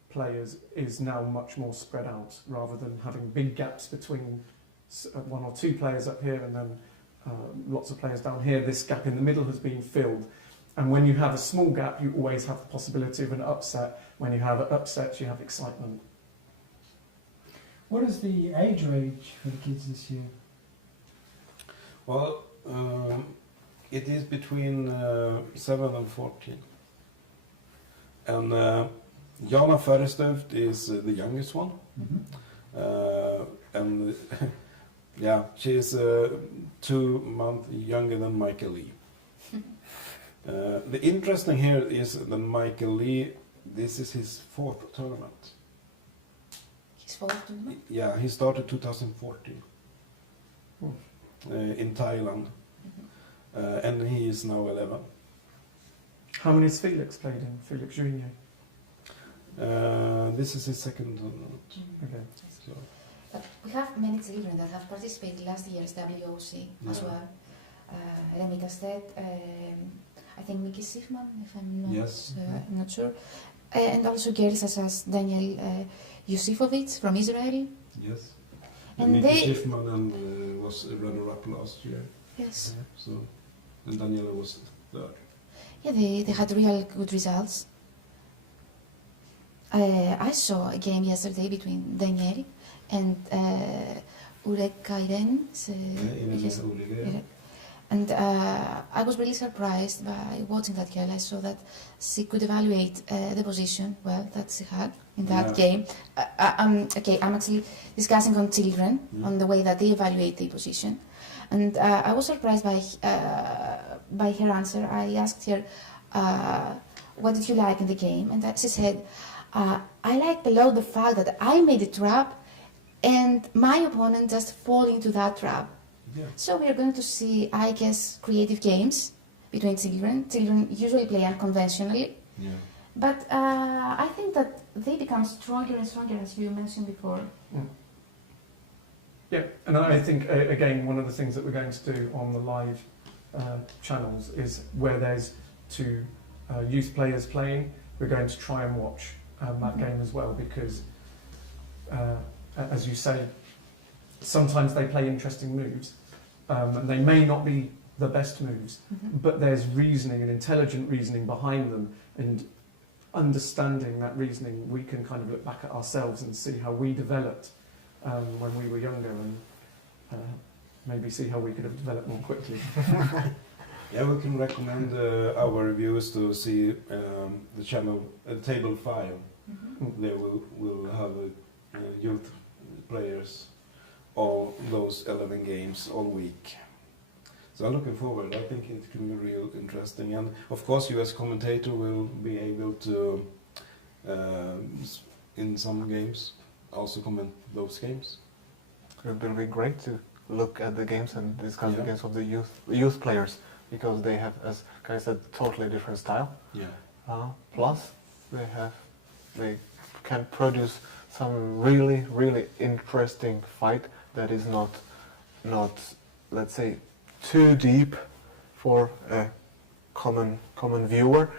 players is now much more spread out, rather than having big gaps between 1 or 2 players up here and then lots of players down here. This gap in the middle has been filled. And when you have a small gap, you always have the possibility of an upset. When you have upsets, you have excitement. What is the age range for the kids this year? Well, it is between 7 and 14. And Jana Ferrestöft is the youngest one. And yeah, she is 2 months younger than Michael Lee. The interesting here is that Michael Lee, this is his 4th tournament. His 4th tournament? Yeah, he started 2014 in Thailand, and he is now 11. How many has Felix played in? Felix Junior? This is his 2nd tournament. Okay. So. We have many children that have participated last year's WOC as well. Remita Stedt, I think Mickey Schiffman, if I'm not sure, and also girls such as Daniel Yusufovic from Israel. Yes. And Mickey Schiffman was a runner-up last year. Yes. Yeah, so, and Daniela was 3rd. Yeah, they had real good results. I saw a game yesterday between Daniel and Urek Kaiden. And I was really surprised by watching that girl. I saw that she could evaluate the position well that she had in that game. I'm actually discussing on children, on the way that they evaluate the position. And I was surprised by her answer. I asked her, what did you like in the game? And she said, I liked a lot the fact that I made a trap and my opponent just fall into that trap. Yeah. So we are going to see, I guess, creative games between children. Children usually play unconventionally. Yeah. But I think that they become stronger and stronger, as you mentioned before. Yeah, and I think, again, one of the things that we're going to do on the live channels is where there's 2 youth players playing, we're going to try and watch that game as well, because, as you say, sometimes they play interesting moves, and they may not be the best moves, but there's reasoning and intelligent reasoning behind them, and understanding that reasoning, we can kind of look back at ourselves and see how we developed when we were younger, and maybe see how we could have developed more quickly. Yeah, we can recommend our viewers to see the channel Table 5. There we'll have youth players all those 11 games all week. So I'm looking forward. I think it can be real interesting, and of course you as commentator will be able to in some games also comment those games. It will be great to look at the games and discuss the games of the youth players, because they have, as Kai said, totally different style. Yeah. Plus they can produce some really interesting fight that is not let's say too deep for a common viewer,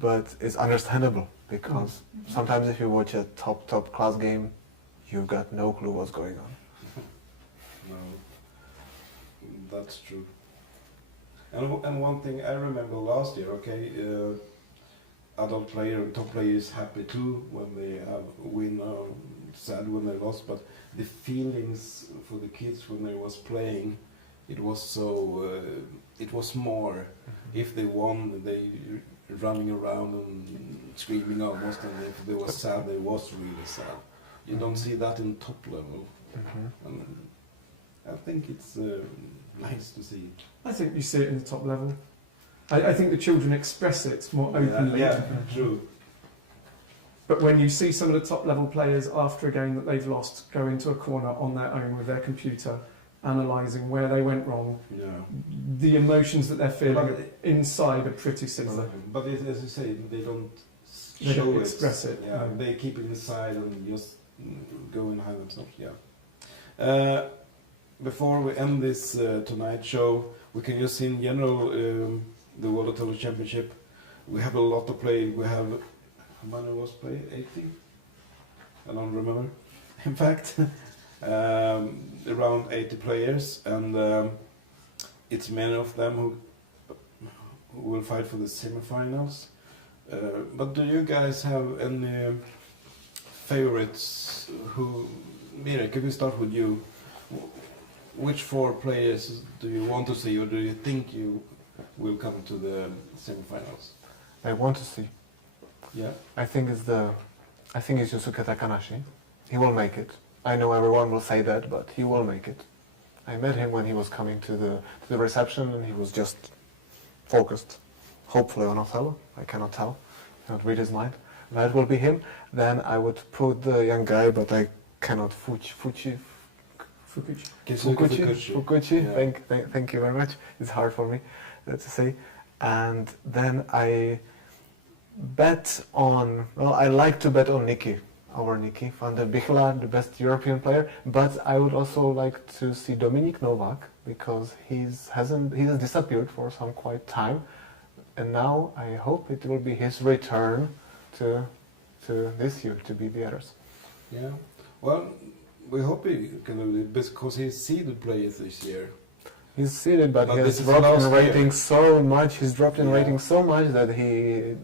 but it's understandable, because sometimes if you watch a top class game, you got no clue what's going on. No, that's true. And one thing I remember last year, adult player, top player is happy too when they have win, or sad when they lost, but the feelings for the kids when they was playing, it was so, it was more. If they won, they running around and screaming almost, and if they was sad, they was really sad. You don't see that in top level. And I think it's nice to see. I think you see it in the top level. I think the children express it more openly. Yeah, true. But when you see some of the top level players after a game that they've lost go into a corner on their own with their computer, analysing where they went wrong, the emotions that they're feeling inside are pretty similar. But as you say, they don't They show don't it. express it. Yeah, No. they keep it inside and just go and hide themselves. Before we end this tonight show, we can just see in general the World Othello Championship. We have a lot to play. We have, how many was played? 80? I don't remember. In fact, around 80 players, and it's many of them who will fight for the semifinals. But do you guys have any favorites? Mirek, if we start with you, which 4 players do you want to see, or do you think you will come to the semifinals? I want to see. Yeah. I think it's Yusuke Takanashi. He will make it. I know everyone will say that, but he will make it. I met him when he was coming to the reception, and he was just focused, hopefully on Othello. I cannot tell. I cannot read his mind. That will be him. Then I would put the young guy, but I cannot. Fukuchi. Yeah. Thank you very much. It's hard for me to say. And then I bet on. Well, I like to bet on Nicky. Our Nicky van der Bichela, the best European player, but I would also like to see Dominik Novak, because he has disappeared for some quite time, and now I hope it will be his return to this year to beat the others. Yeah. Well, we hope he can do it because he's seeded players this year. He's seeded, but he this has is dropped in last rating year. so much. He's dropped in rating so much that he.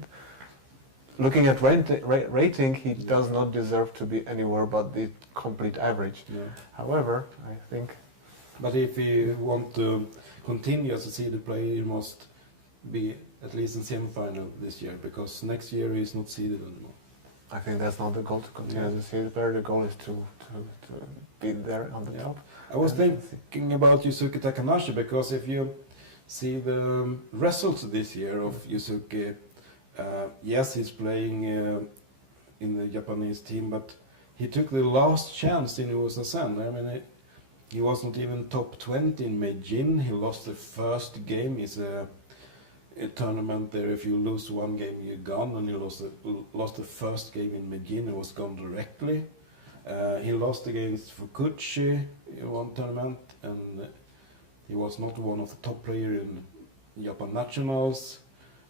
Looking at rating, he does not deserve to be anywhere but the complete average. Yeah. However, I think. But if you want to continue as a seeded player, you must be at least in semi-final this year, because next year he is not seeded anymore. I think that's not the goal to continue as a seeded player. The goal is to be there on the top. I was thinking about Yusuke Takanashi, because if you see the results this year of Yusuke, yes, he's playing in the Japanese team, but he took the last chance in Usasen. I mean, he wasn't even top 20 in Meijin. He lost the first game. It's a tournament there. If you lose one game, you're gone, and he lost the first game in Meijin. He was gone directly. He lost against Fukuchi in one tournament, and he was not one of the top players in Japan Nationals.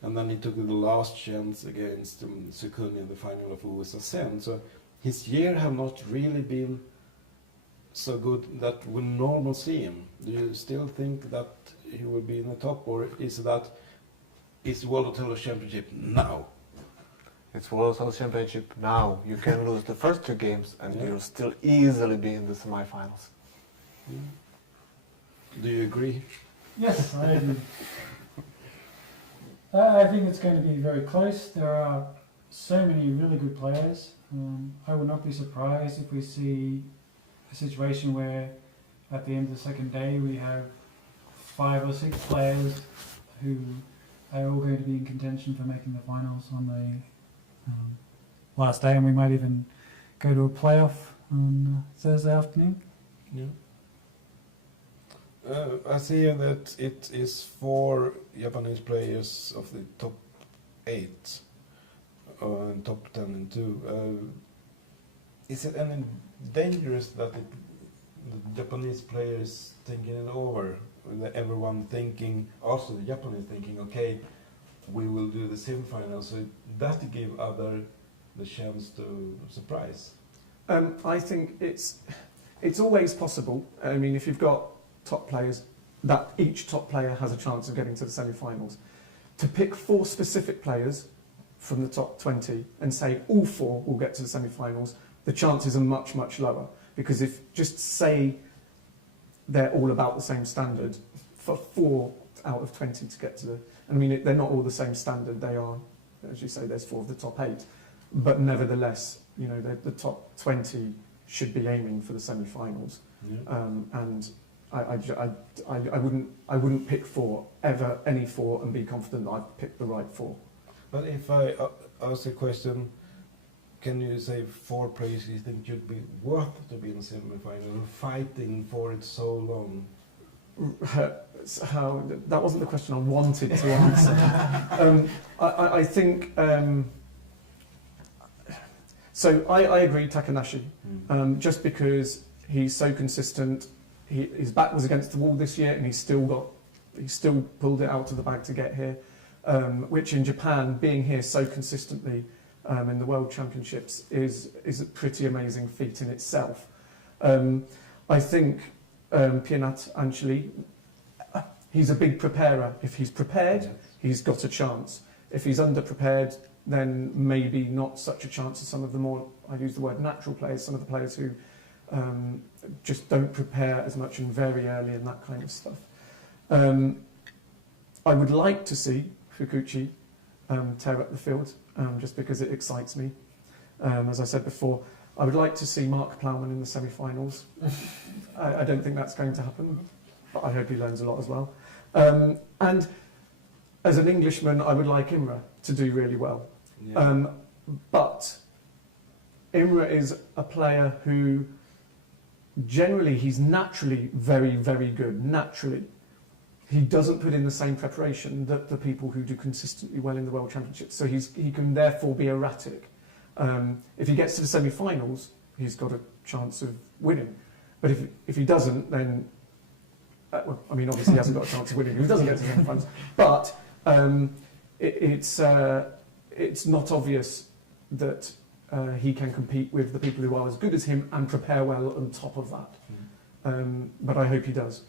And then he took the last chance against Sukuni in the final of Usasen. So his year have not really been so good that we normally see him. Do you still think that he will be in the top, or is World Othello Championship now? It's World Othello Championship now. You can lose the first 2 games and you'll still easily be in the semifinals. Yeah. Do you agree? Yes, I agree. I think it's going to be very close. There are so many really good players. I would not be surprised if we see a situation where at the end of the second day we have 5 or 6 players who are all going to be in contention for making the finals on the last day, and we might even go to a playoff on Thursday afternoon. Yeah. I see that it is 4 Japanese players of the top 8 and top 10 and 2. Is it any dangerous that the Japanese players thinking it over? Everyone thinking, also the Japanese thinking, okay, we will do the semi-final, so that give other the chance to surprise. I think it's always possible. I mean, if you've got top players, that each top player has a chance of getting to the semi-finals. To pick 4 specific players from the top 20 and say all 4 will get to the semi-finals, the chances are much, much lower. Because if just say they're all about the same standard, for 4 out of 20 to get to the... I mean, they're not all the same standard. They are, as you say, there's 4 of the top 8. But nevertheless, you know, the top 20 should be aiming for the semi-finals. Yeah. And I wouldn't pick 4, ever, any 4, and be confident that I've picked the right 4. But if I ask a question, can you say 4 players you think should be worth to be in the semi-final, fighting for it so long? That wasn't the question I wanted to answer. I think... so I agree, Takanashi, just because he's so consistent. His back was against the wall this year, and he still pulled it out of the bag to get here. Which in Japan, being here so consistently in the World Championships is a pretty amazing feat in itself. I think Pianat Ancheli, he's a big preparer. If he's prepared, he's got a chance. If he's underprepared, then maybe not such a chance as some of the more, I use the word natural players, some of the players who just don't prepare as much and very early and that kind of stuff. I would like to see Fukuchi tear up the field, just because it excites me. As I said before, I would like to see Mark Plowman in the semi-finals. I don't think that's going to happen, but I hope he learns a lot as well. And as an Englishman, I would like Imre to do really well. Yeah. But Imre is a player who generally he's naturally very, very good. Naturally. He doesn't put in the same preparation that the people who do consistently well in the World Championships. So he can therefore be erratic. If he gets to the semi-finals, he's got a chance of winning. But if he doesn't, then... well, I mean, obviously he hasn't got a chance of winning if he doesn't get to the semi-finals. But it's not obvious that he can compete with the people who are as good as him and prepare well on top of that. But I hope he does.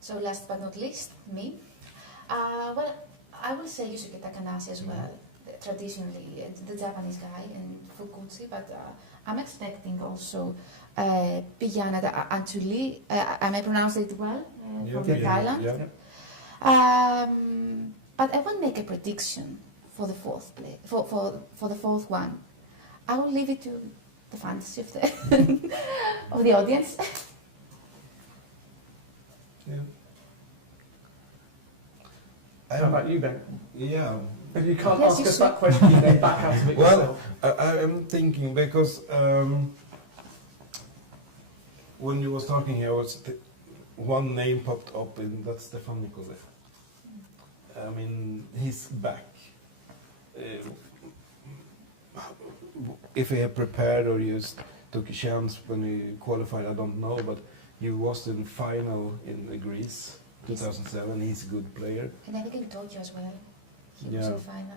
So last but not least, me. Well, I will say Yusuke Takanashi as well, traditionally, the Japanese guy, and Fukuchi, but I'm expecting also Pianat Ancheli, I may pronounce it well, from Thailand. Yeah. But I won't make a prediction for the fourth play, for the fourth one. I will leave it to the fantasy of the, of the audience. Yeah. How about you, Ben? Yeah. If you can't ask us that question, you then back out of it yourself. I am thinking because when you was talking here, one name popped up, and that's Stefan Nikolev. I mean, he's back. If he had prepared or just took a chance when he qualified, I don't know, but he was in final in Greece, 2007. He's a good player. And I think in Tokyo as well. He was in final.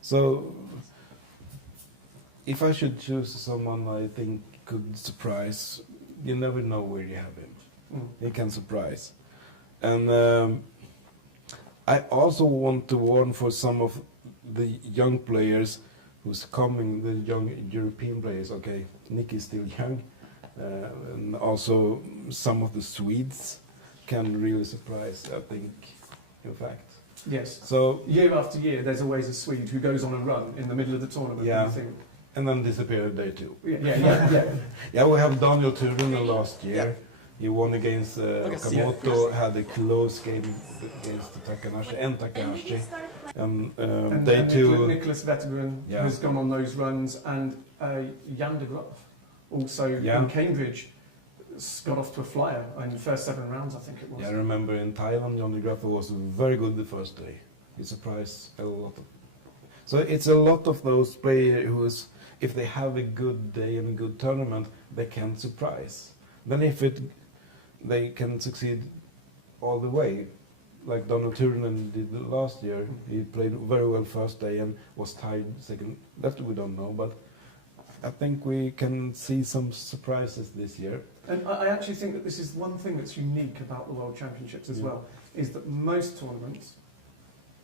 So, if I should choose someone I think could surprise, you never know where you have him. He can surprise. And I also want to warn for some of the young players who's coming, the young European players. Okay, Nick is still young. And also some of the Swedes can really surprise, I think, in fact. Yes. So year after year, there's always a Swede who goes on a run in the middle of the tournament. Yeah. And you think, and then disappear a day too. Yeah. We have Daniel Turunen last year. Yeah. He won against Okamoto, had a close game against Takanashi and Takahashi. And they too. Nicholas Vettergren has gone on those runs, and Jan de Graaf also in Cambridge got off to a flyer in the first 7 rounds, I think it was. Yeah, I remember in Thailand, Jan de Graaf was very good the first day. He surprised a lot. So it's a lot of those players who, if they have a good day and a good tournament, they can surprise. Then if they can succeed all the way, like Donald Turunen did last year. He played very well first day and was tied second. That we don't know, but I think we can see some surprises this year. And I actually think that this is one thing that's unique about the World Championships as well, is that most tournaments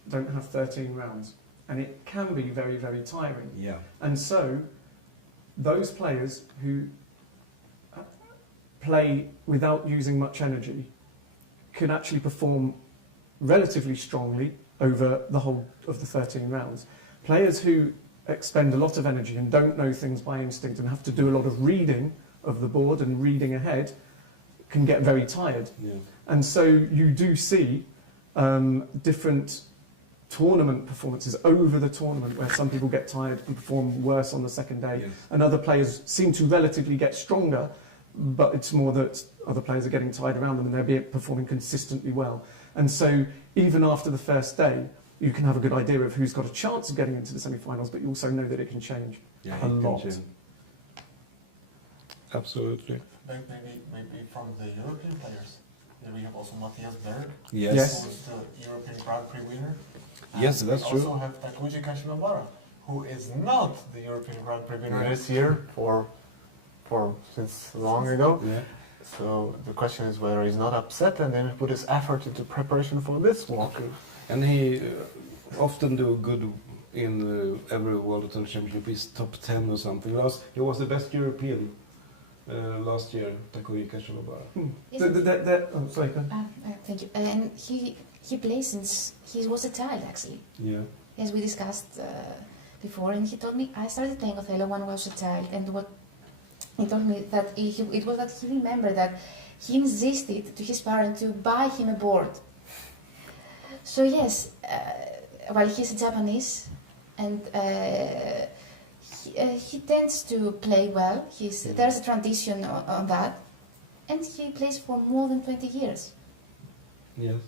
don't have 13 rounds, and it can be very, very tiring. Yeah. And so, those players who play without using much energy can actually perform relatively strongly over the whole of the 13 rounds. Players who expend a lot of energy and don't know things by instinct and have to do a lot of reading of the board and reading ahead can get very tired. Yeah. And so you do see different tournament performances over the tournament where some people get tired and perform worse on the second day, Yes. and other players seem to relatively get stronger, but it's more that other players are getting tired around them and they're performing consistently well. And so even after the first day, you can have a good idea of who's got a chance of getting into the semi-finals, but you also know that it can change a lot. Absolutely. Maybe from the European players. Then we have also Matthias Berg, Yes. who is the European Grand Prix winner. Yes, And that's we true. also have Takuji Kashiwabara, who is not the European Grand Prix winner this year for since long ago. Yeah. So the question is whether he's not upset and then put his effort into preparation for this walk. And he often do good in every World Hotel Championship. He's top 10 or something. He was the best European last year, Takuji Kashiwabara. Oh, sorry, go on. Thank you. And he plays since he was a child, actually. Yeah. As we discussed before, and he told me I started playing Othello when I was a child, and what he told me that it was that he remembered that he insisted to his parents to buy him a board. So yes, while he's Japanese, and he tends to play well. There's a tradition on that, and he plays for more than 20 years. Yes.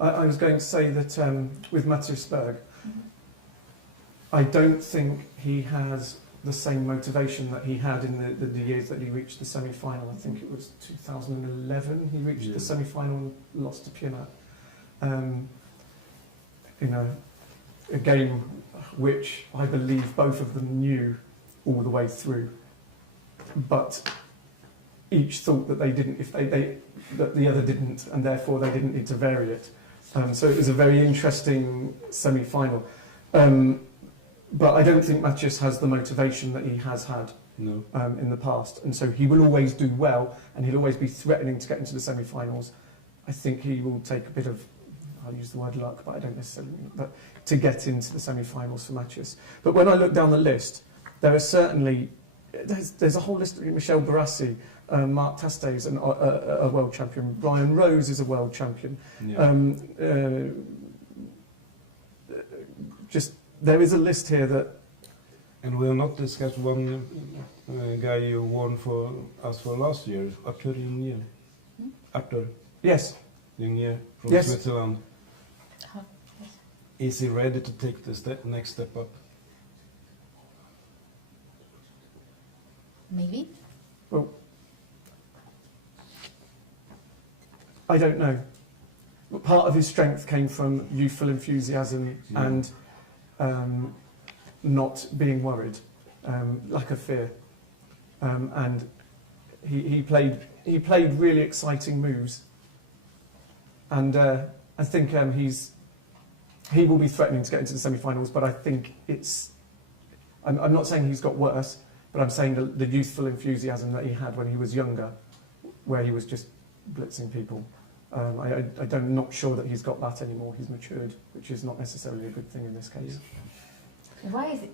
I was going to say that with Matthias Berg, I don't think he has the same motivation that he had in the years that he reached the semi-final. I think it was 2011 he reached the semi-final and lost to Pinat. A game which I believe both of them knew all the way through, but each thought that they didn't, that the other didn't, and therefore they didn't need to vary it. So it was a very interesting semi-final. But I don't think Matthias has the motivation that he has had in the past. And so he will always do well, and he'll always be threatening to get into the semi-finals. I think he will take a bit of, I'll use the word luck, but I don't necessarily mean it, but to get into the semi-finals for Matthias. But when I look down the list, there are certainly, there's a whole list of Michel Barassi, Mark Teste is a world champion, Brian Rose is a world champion. Yeah. Just there is a list here that. And we have not discussed one guy you won for us for last year, Arthur Jungnier. Arthur. Yes. Jungnier from Yes. Switzerland. Is he ready to take the next step up? Maybe. Well, I don't know. But part of his strength came from youthful enthusiasm and not being worried, lack of fear, and he played really exciting moves, and I think he will be threatening to get into the semi-finals. But I think I'm not saying he's got worse, but I'm saying the youthful enthusiasm that he had when he was younger, where he was just blitzing people. I'm not sure that he's got that anymore. He's matured, which is not necessarily a good thing in this case. Why is it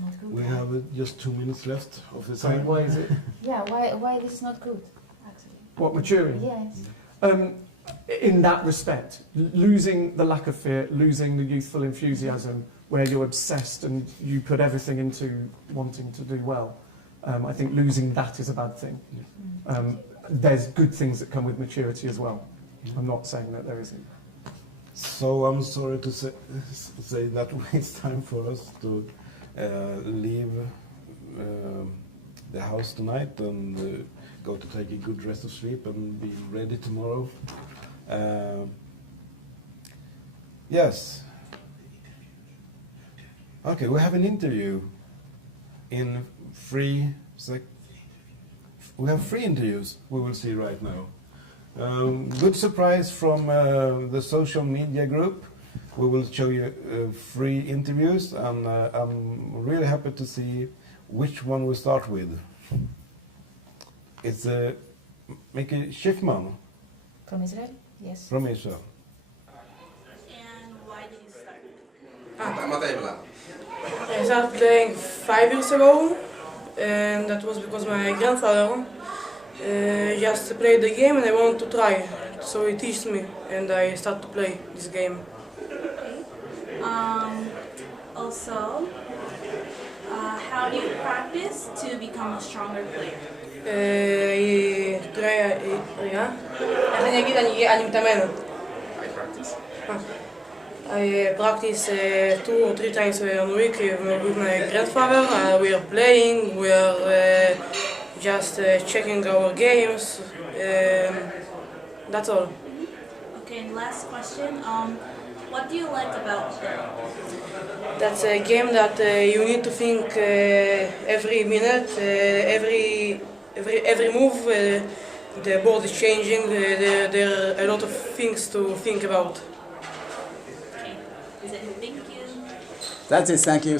not good? We have just 2 minutes left of the So time. why is it? Yeah, why this is not good, actually? What, maturing? Yes. In that respect, losing the lack of fear, losing the youthful enthusiasm, where you're obsessed and you put everything into wanting to do well, I think losing that is a bad thing. There's good things that come with maturity as well. I'm not saying that there isn't. So I'm sorry to say that it's time for us to leave the house tonight and go to take a good rest of sleep and be ready tomorrow. Yes. Okay, we have an interview in we have 3 interviews we will see right now. Good surprise from the social media group. We will show you 3 interviews, and I'm really happy to see which one we start with. It's Mickey Schiffman. From Israel? Yes. From Israel. And why did you start? I started playing 5 years ago, and that was because my grandfather just played the game and I wanted to try. So he teaches me, and I start to play this game. Also, how do you practice to become a stronger player? I practice 2 or 3 times a week with my grandfather. We are playing, we are just checking our games. That's all. Okay, and last question. What do you like about Othello? That's a game that you need to think every minute, every move. The board is changing. There are a lot of things to think about. Okay, that's it. Thank you. That's it, thank you.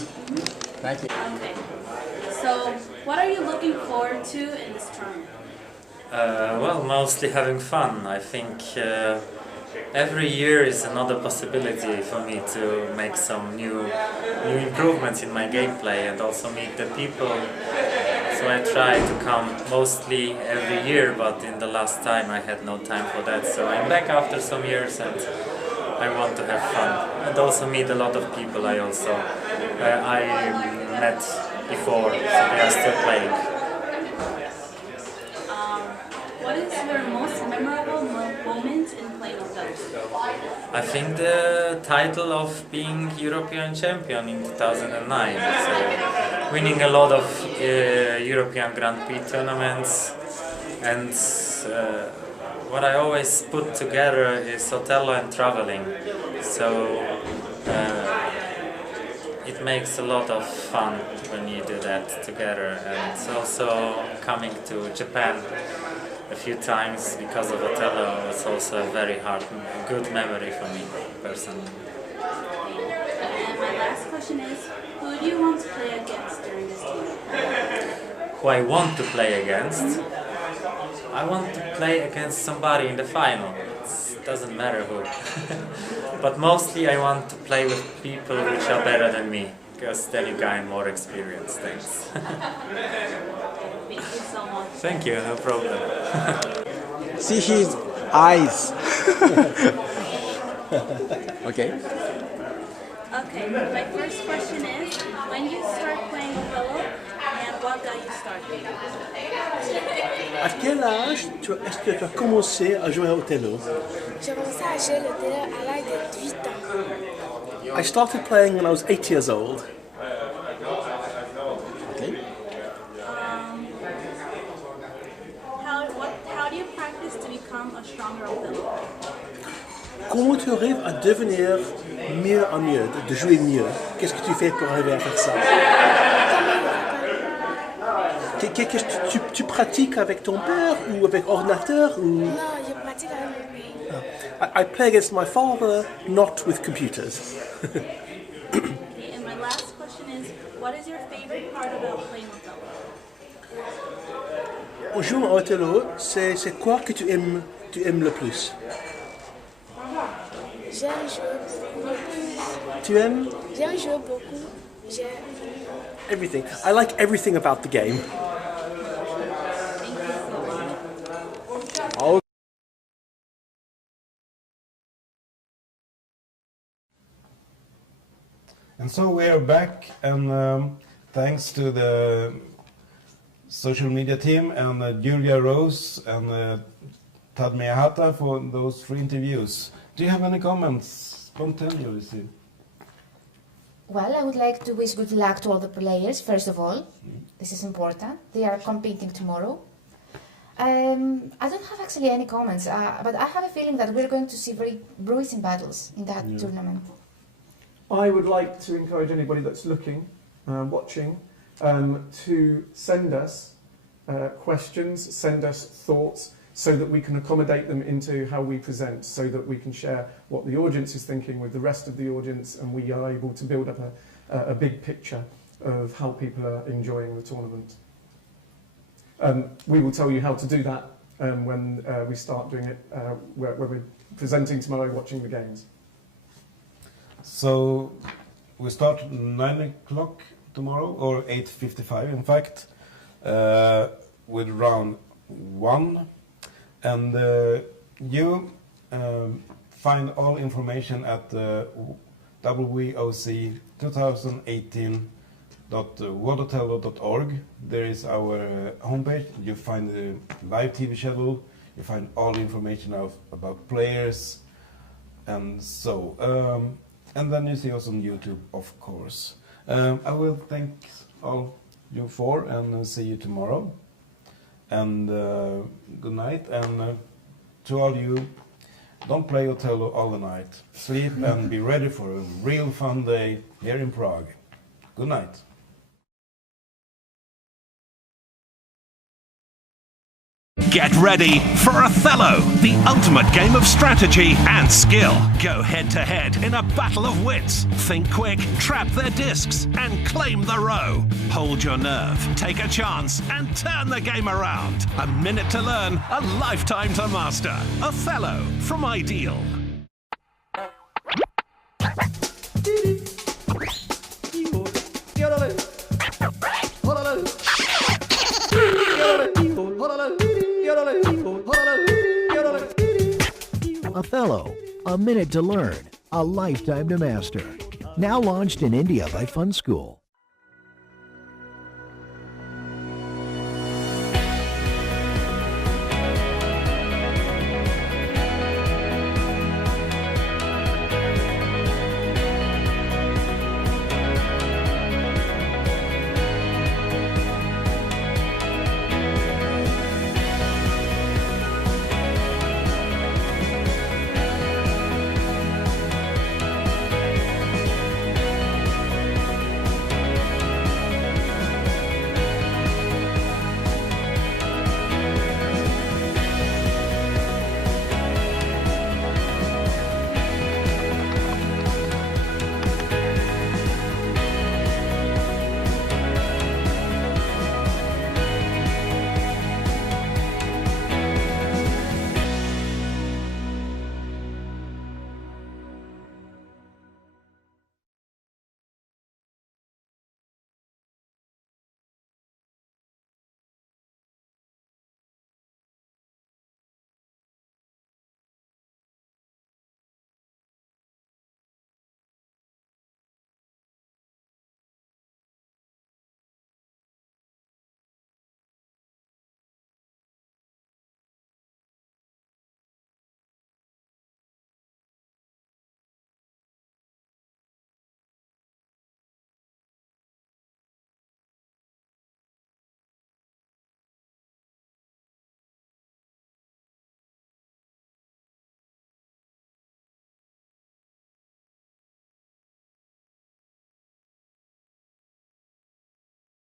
Thank you. Okay, so what are you looking forward to in this tournament? Well, mostly having fun. I think every year is another possibility for me to make some new improvements in my gameplay and also meet the people. So I try to come mostly every year, but in the last time I had no time for that. So I'm back after some years and I want to have fun and also meet a lot of people I met before, so they are still playing. What is your most memorable moment in playing Othello? I think the title of being European champion in 2009. So winning a lot of European Grand Prix tournaments, and what I always put together is Othello and traveling. So it makes a lot of fun when you do that together, and also coming to Japan a few times because of Othello was also a very good memory for me personally. And my last question is, who do you want to play against during this tournament? Who I want to play against? I want to play against somebody in the final. It doesn't matter who. But mostly I want to play with people which are better than me, because then you gain more experience. Thanks. Thank you so much. Thank you, no problem. See his eyes. Okay. Okay, my first question is, when you start playing Othello, and what got you started? À quel âge est-ce que tu as commencé à jouer à Othello? J'ai commencé à jouer l'Othello à l'âge de 8 ans. I started playing when I was 8 years old. Okay. How do you practice to become a stronger Othello? Comment tu arrives à devenir mieux en mieux, de jouer mieux? Qu'est-ce que tu fais pour arriver à faire ça? Tu pratiques avec ton père ou avec ordinateur? Ou... Non, je pratique avec mon père. I play against my father, not with computers. Okay, and my last question is, what is your favorite part about playing Othello? En jouant à Othello, c'est quoi que tu aimes le plus? J'aime jouer beaucoup. Tu aimes? J'aime jouer beaucoup. J'aime. Everything. I like everything about the game. Oh. And so we are back, and thanks to the social media team and Julia Rose and Tad Miyahata for those 3 interviews. Do you have any comments spontaneously? Well, I would like to wish good luck to all the players, first of all. This is important. They are competing tomorrow. I don't have actually any comments, but I have a feeling that we're going to see very bruising battles in that tournament. I would like to encourage anybody that's looking, watching, to send us questions, send us thoughts, so that we can accommodate them into how we present, so that we can share what the audience is thinking with the rest of the audience, and we are able to build up a big picture of how people are enjoying the tournament. We will tell you how to do that when we start doing it, where we're presenting tomorrow, watching the games. So we start 9 o'clock tomorrow, or 8:55 in fact, with round 1. And you find all information at WOC2018.worldothello.org. There is our homepage. You find the live TV schedule. You find all information about players, and so. And then you see us on YouTube, of course. I will thank all you for, and see you tomorrow. And good night. And to all you, don't play Othello all the night. Sleep and be ready for a real fun day here in Prague. Good night. Get ready for Othello, the ultimate game of strategy and skill. Go head-to-head in a battle of wits. Think quick, trap their discs, and claim the row. Hold your nerve, take a chance, and turn the game around. A minute to learn, a lifetime to master. Othello from Ideal. Othello, a minute to learn, a lifetime to master. Now launched in India by Fun School.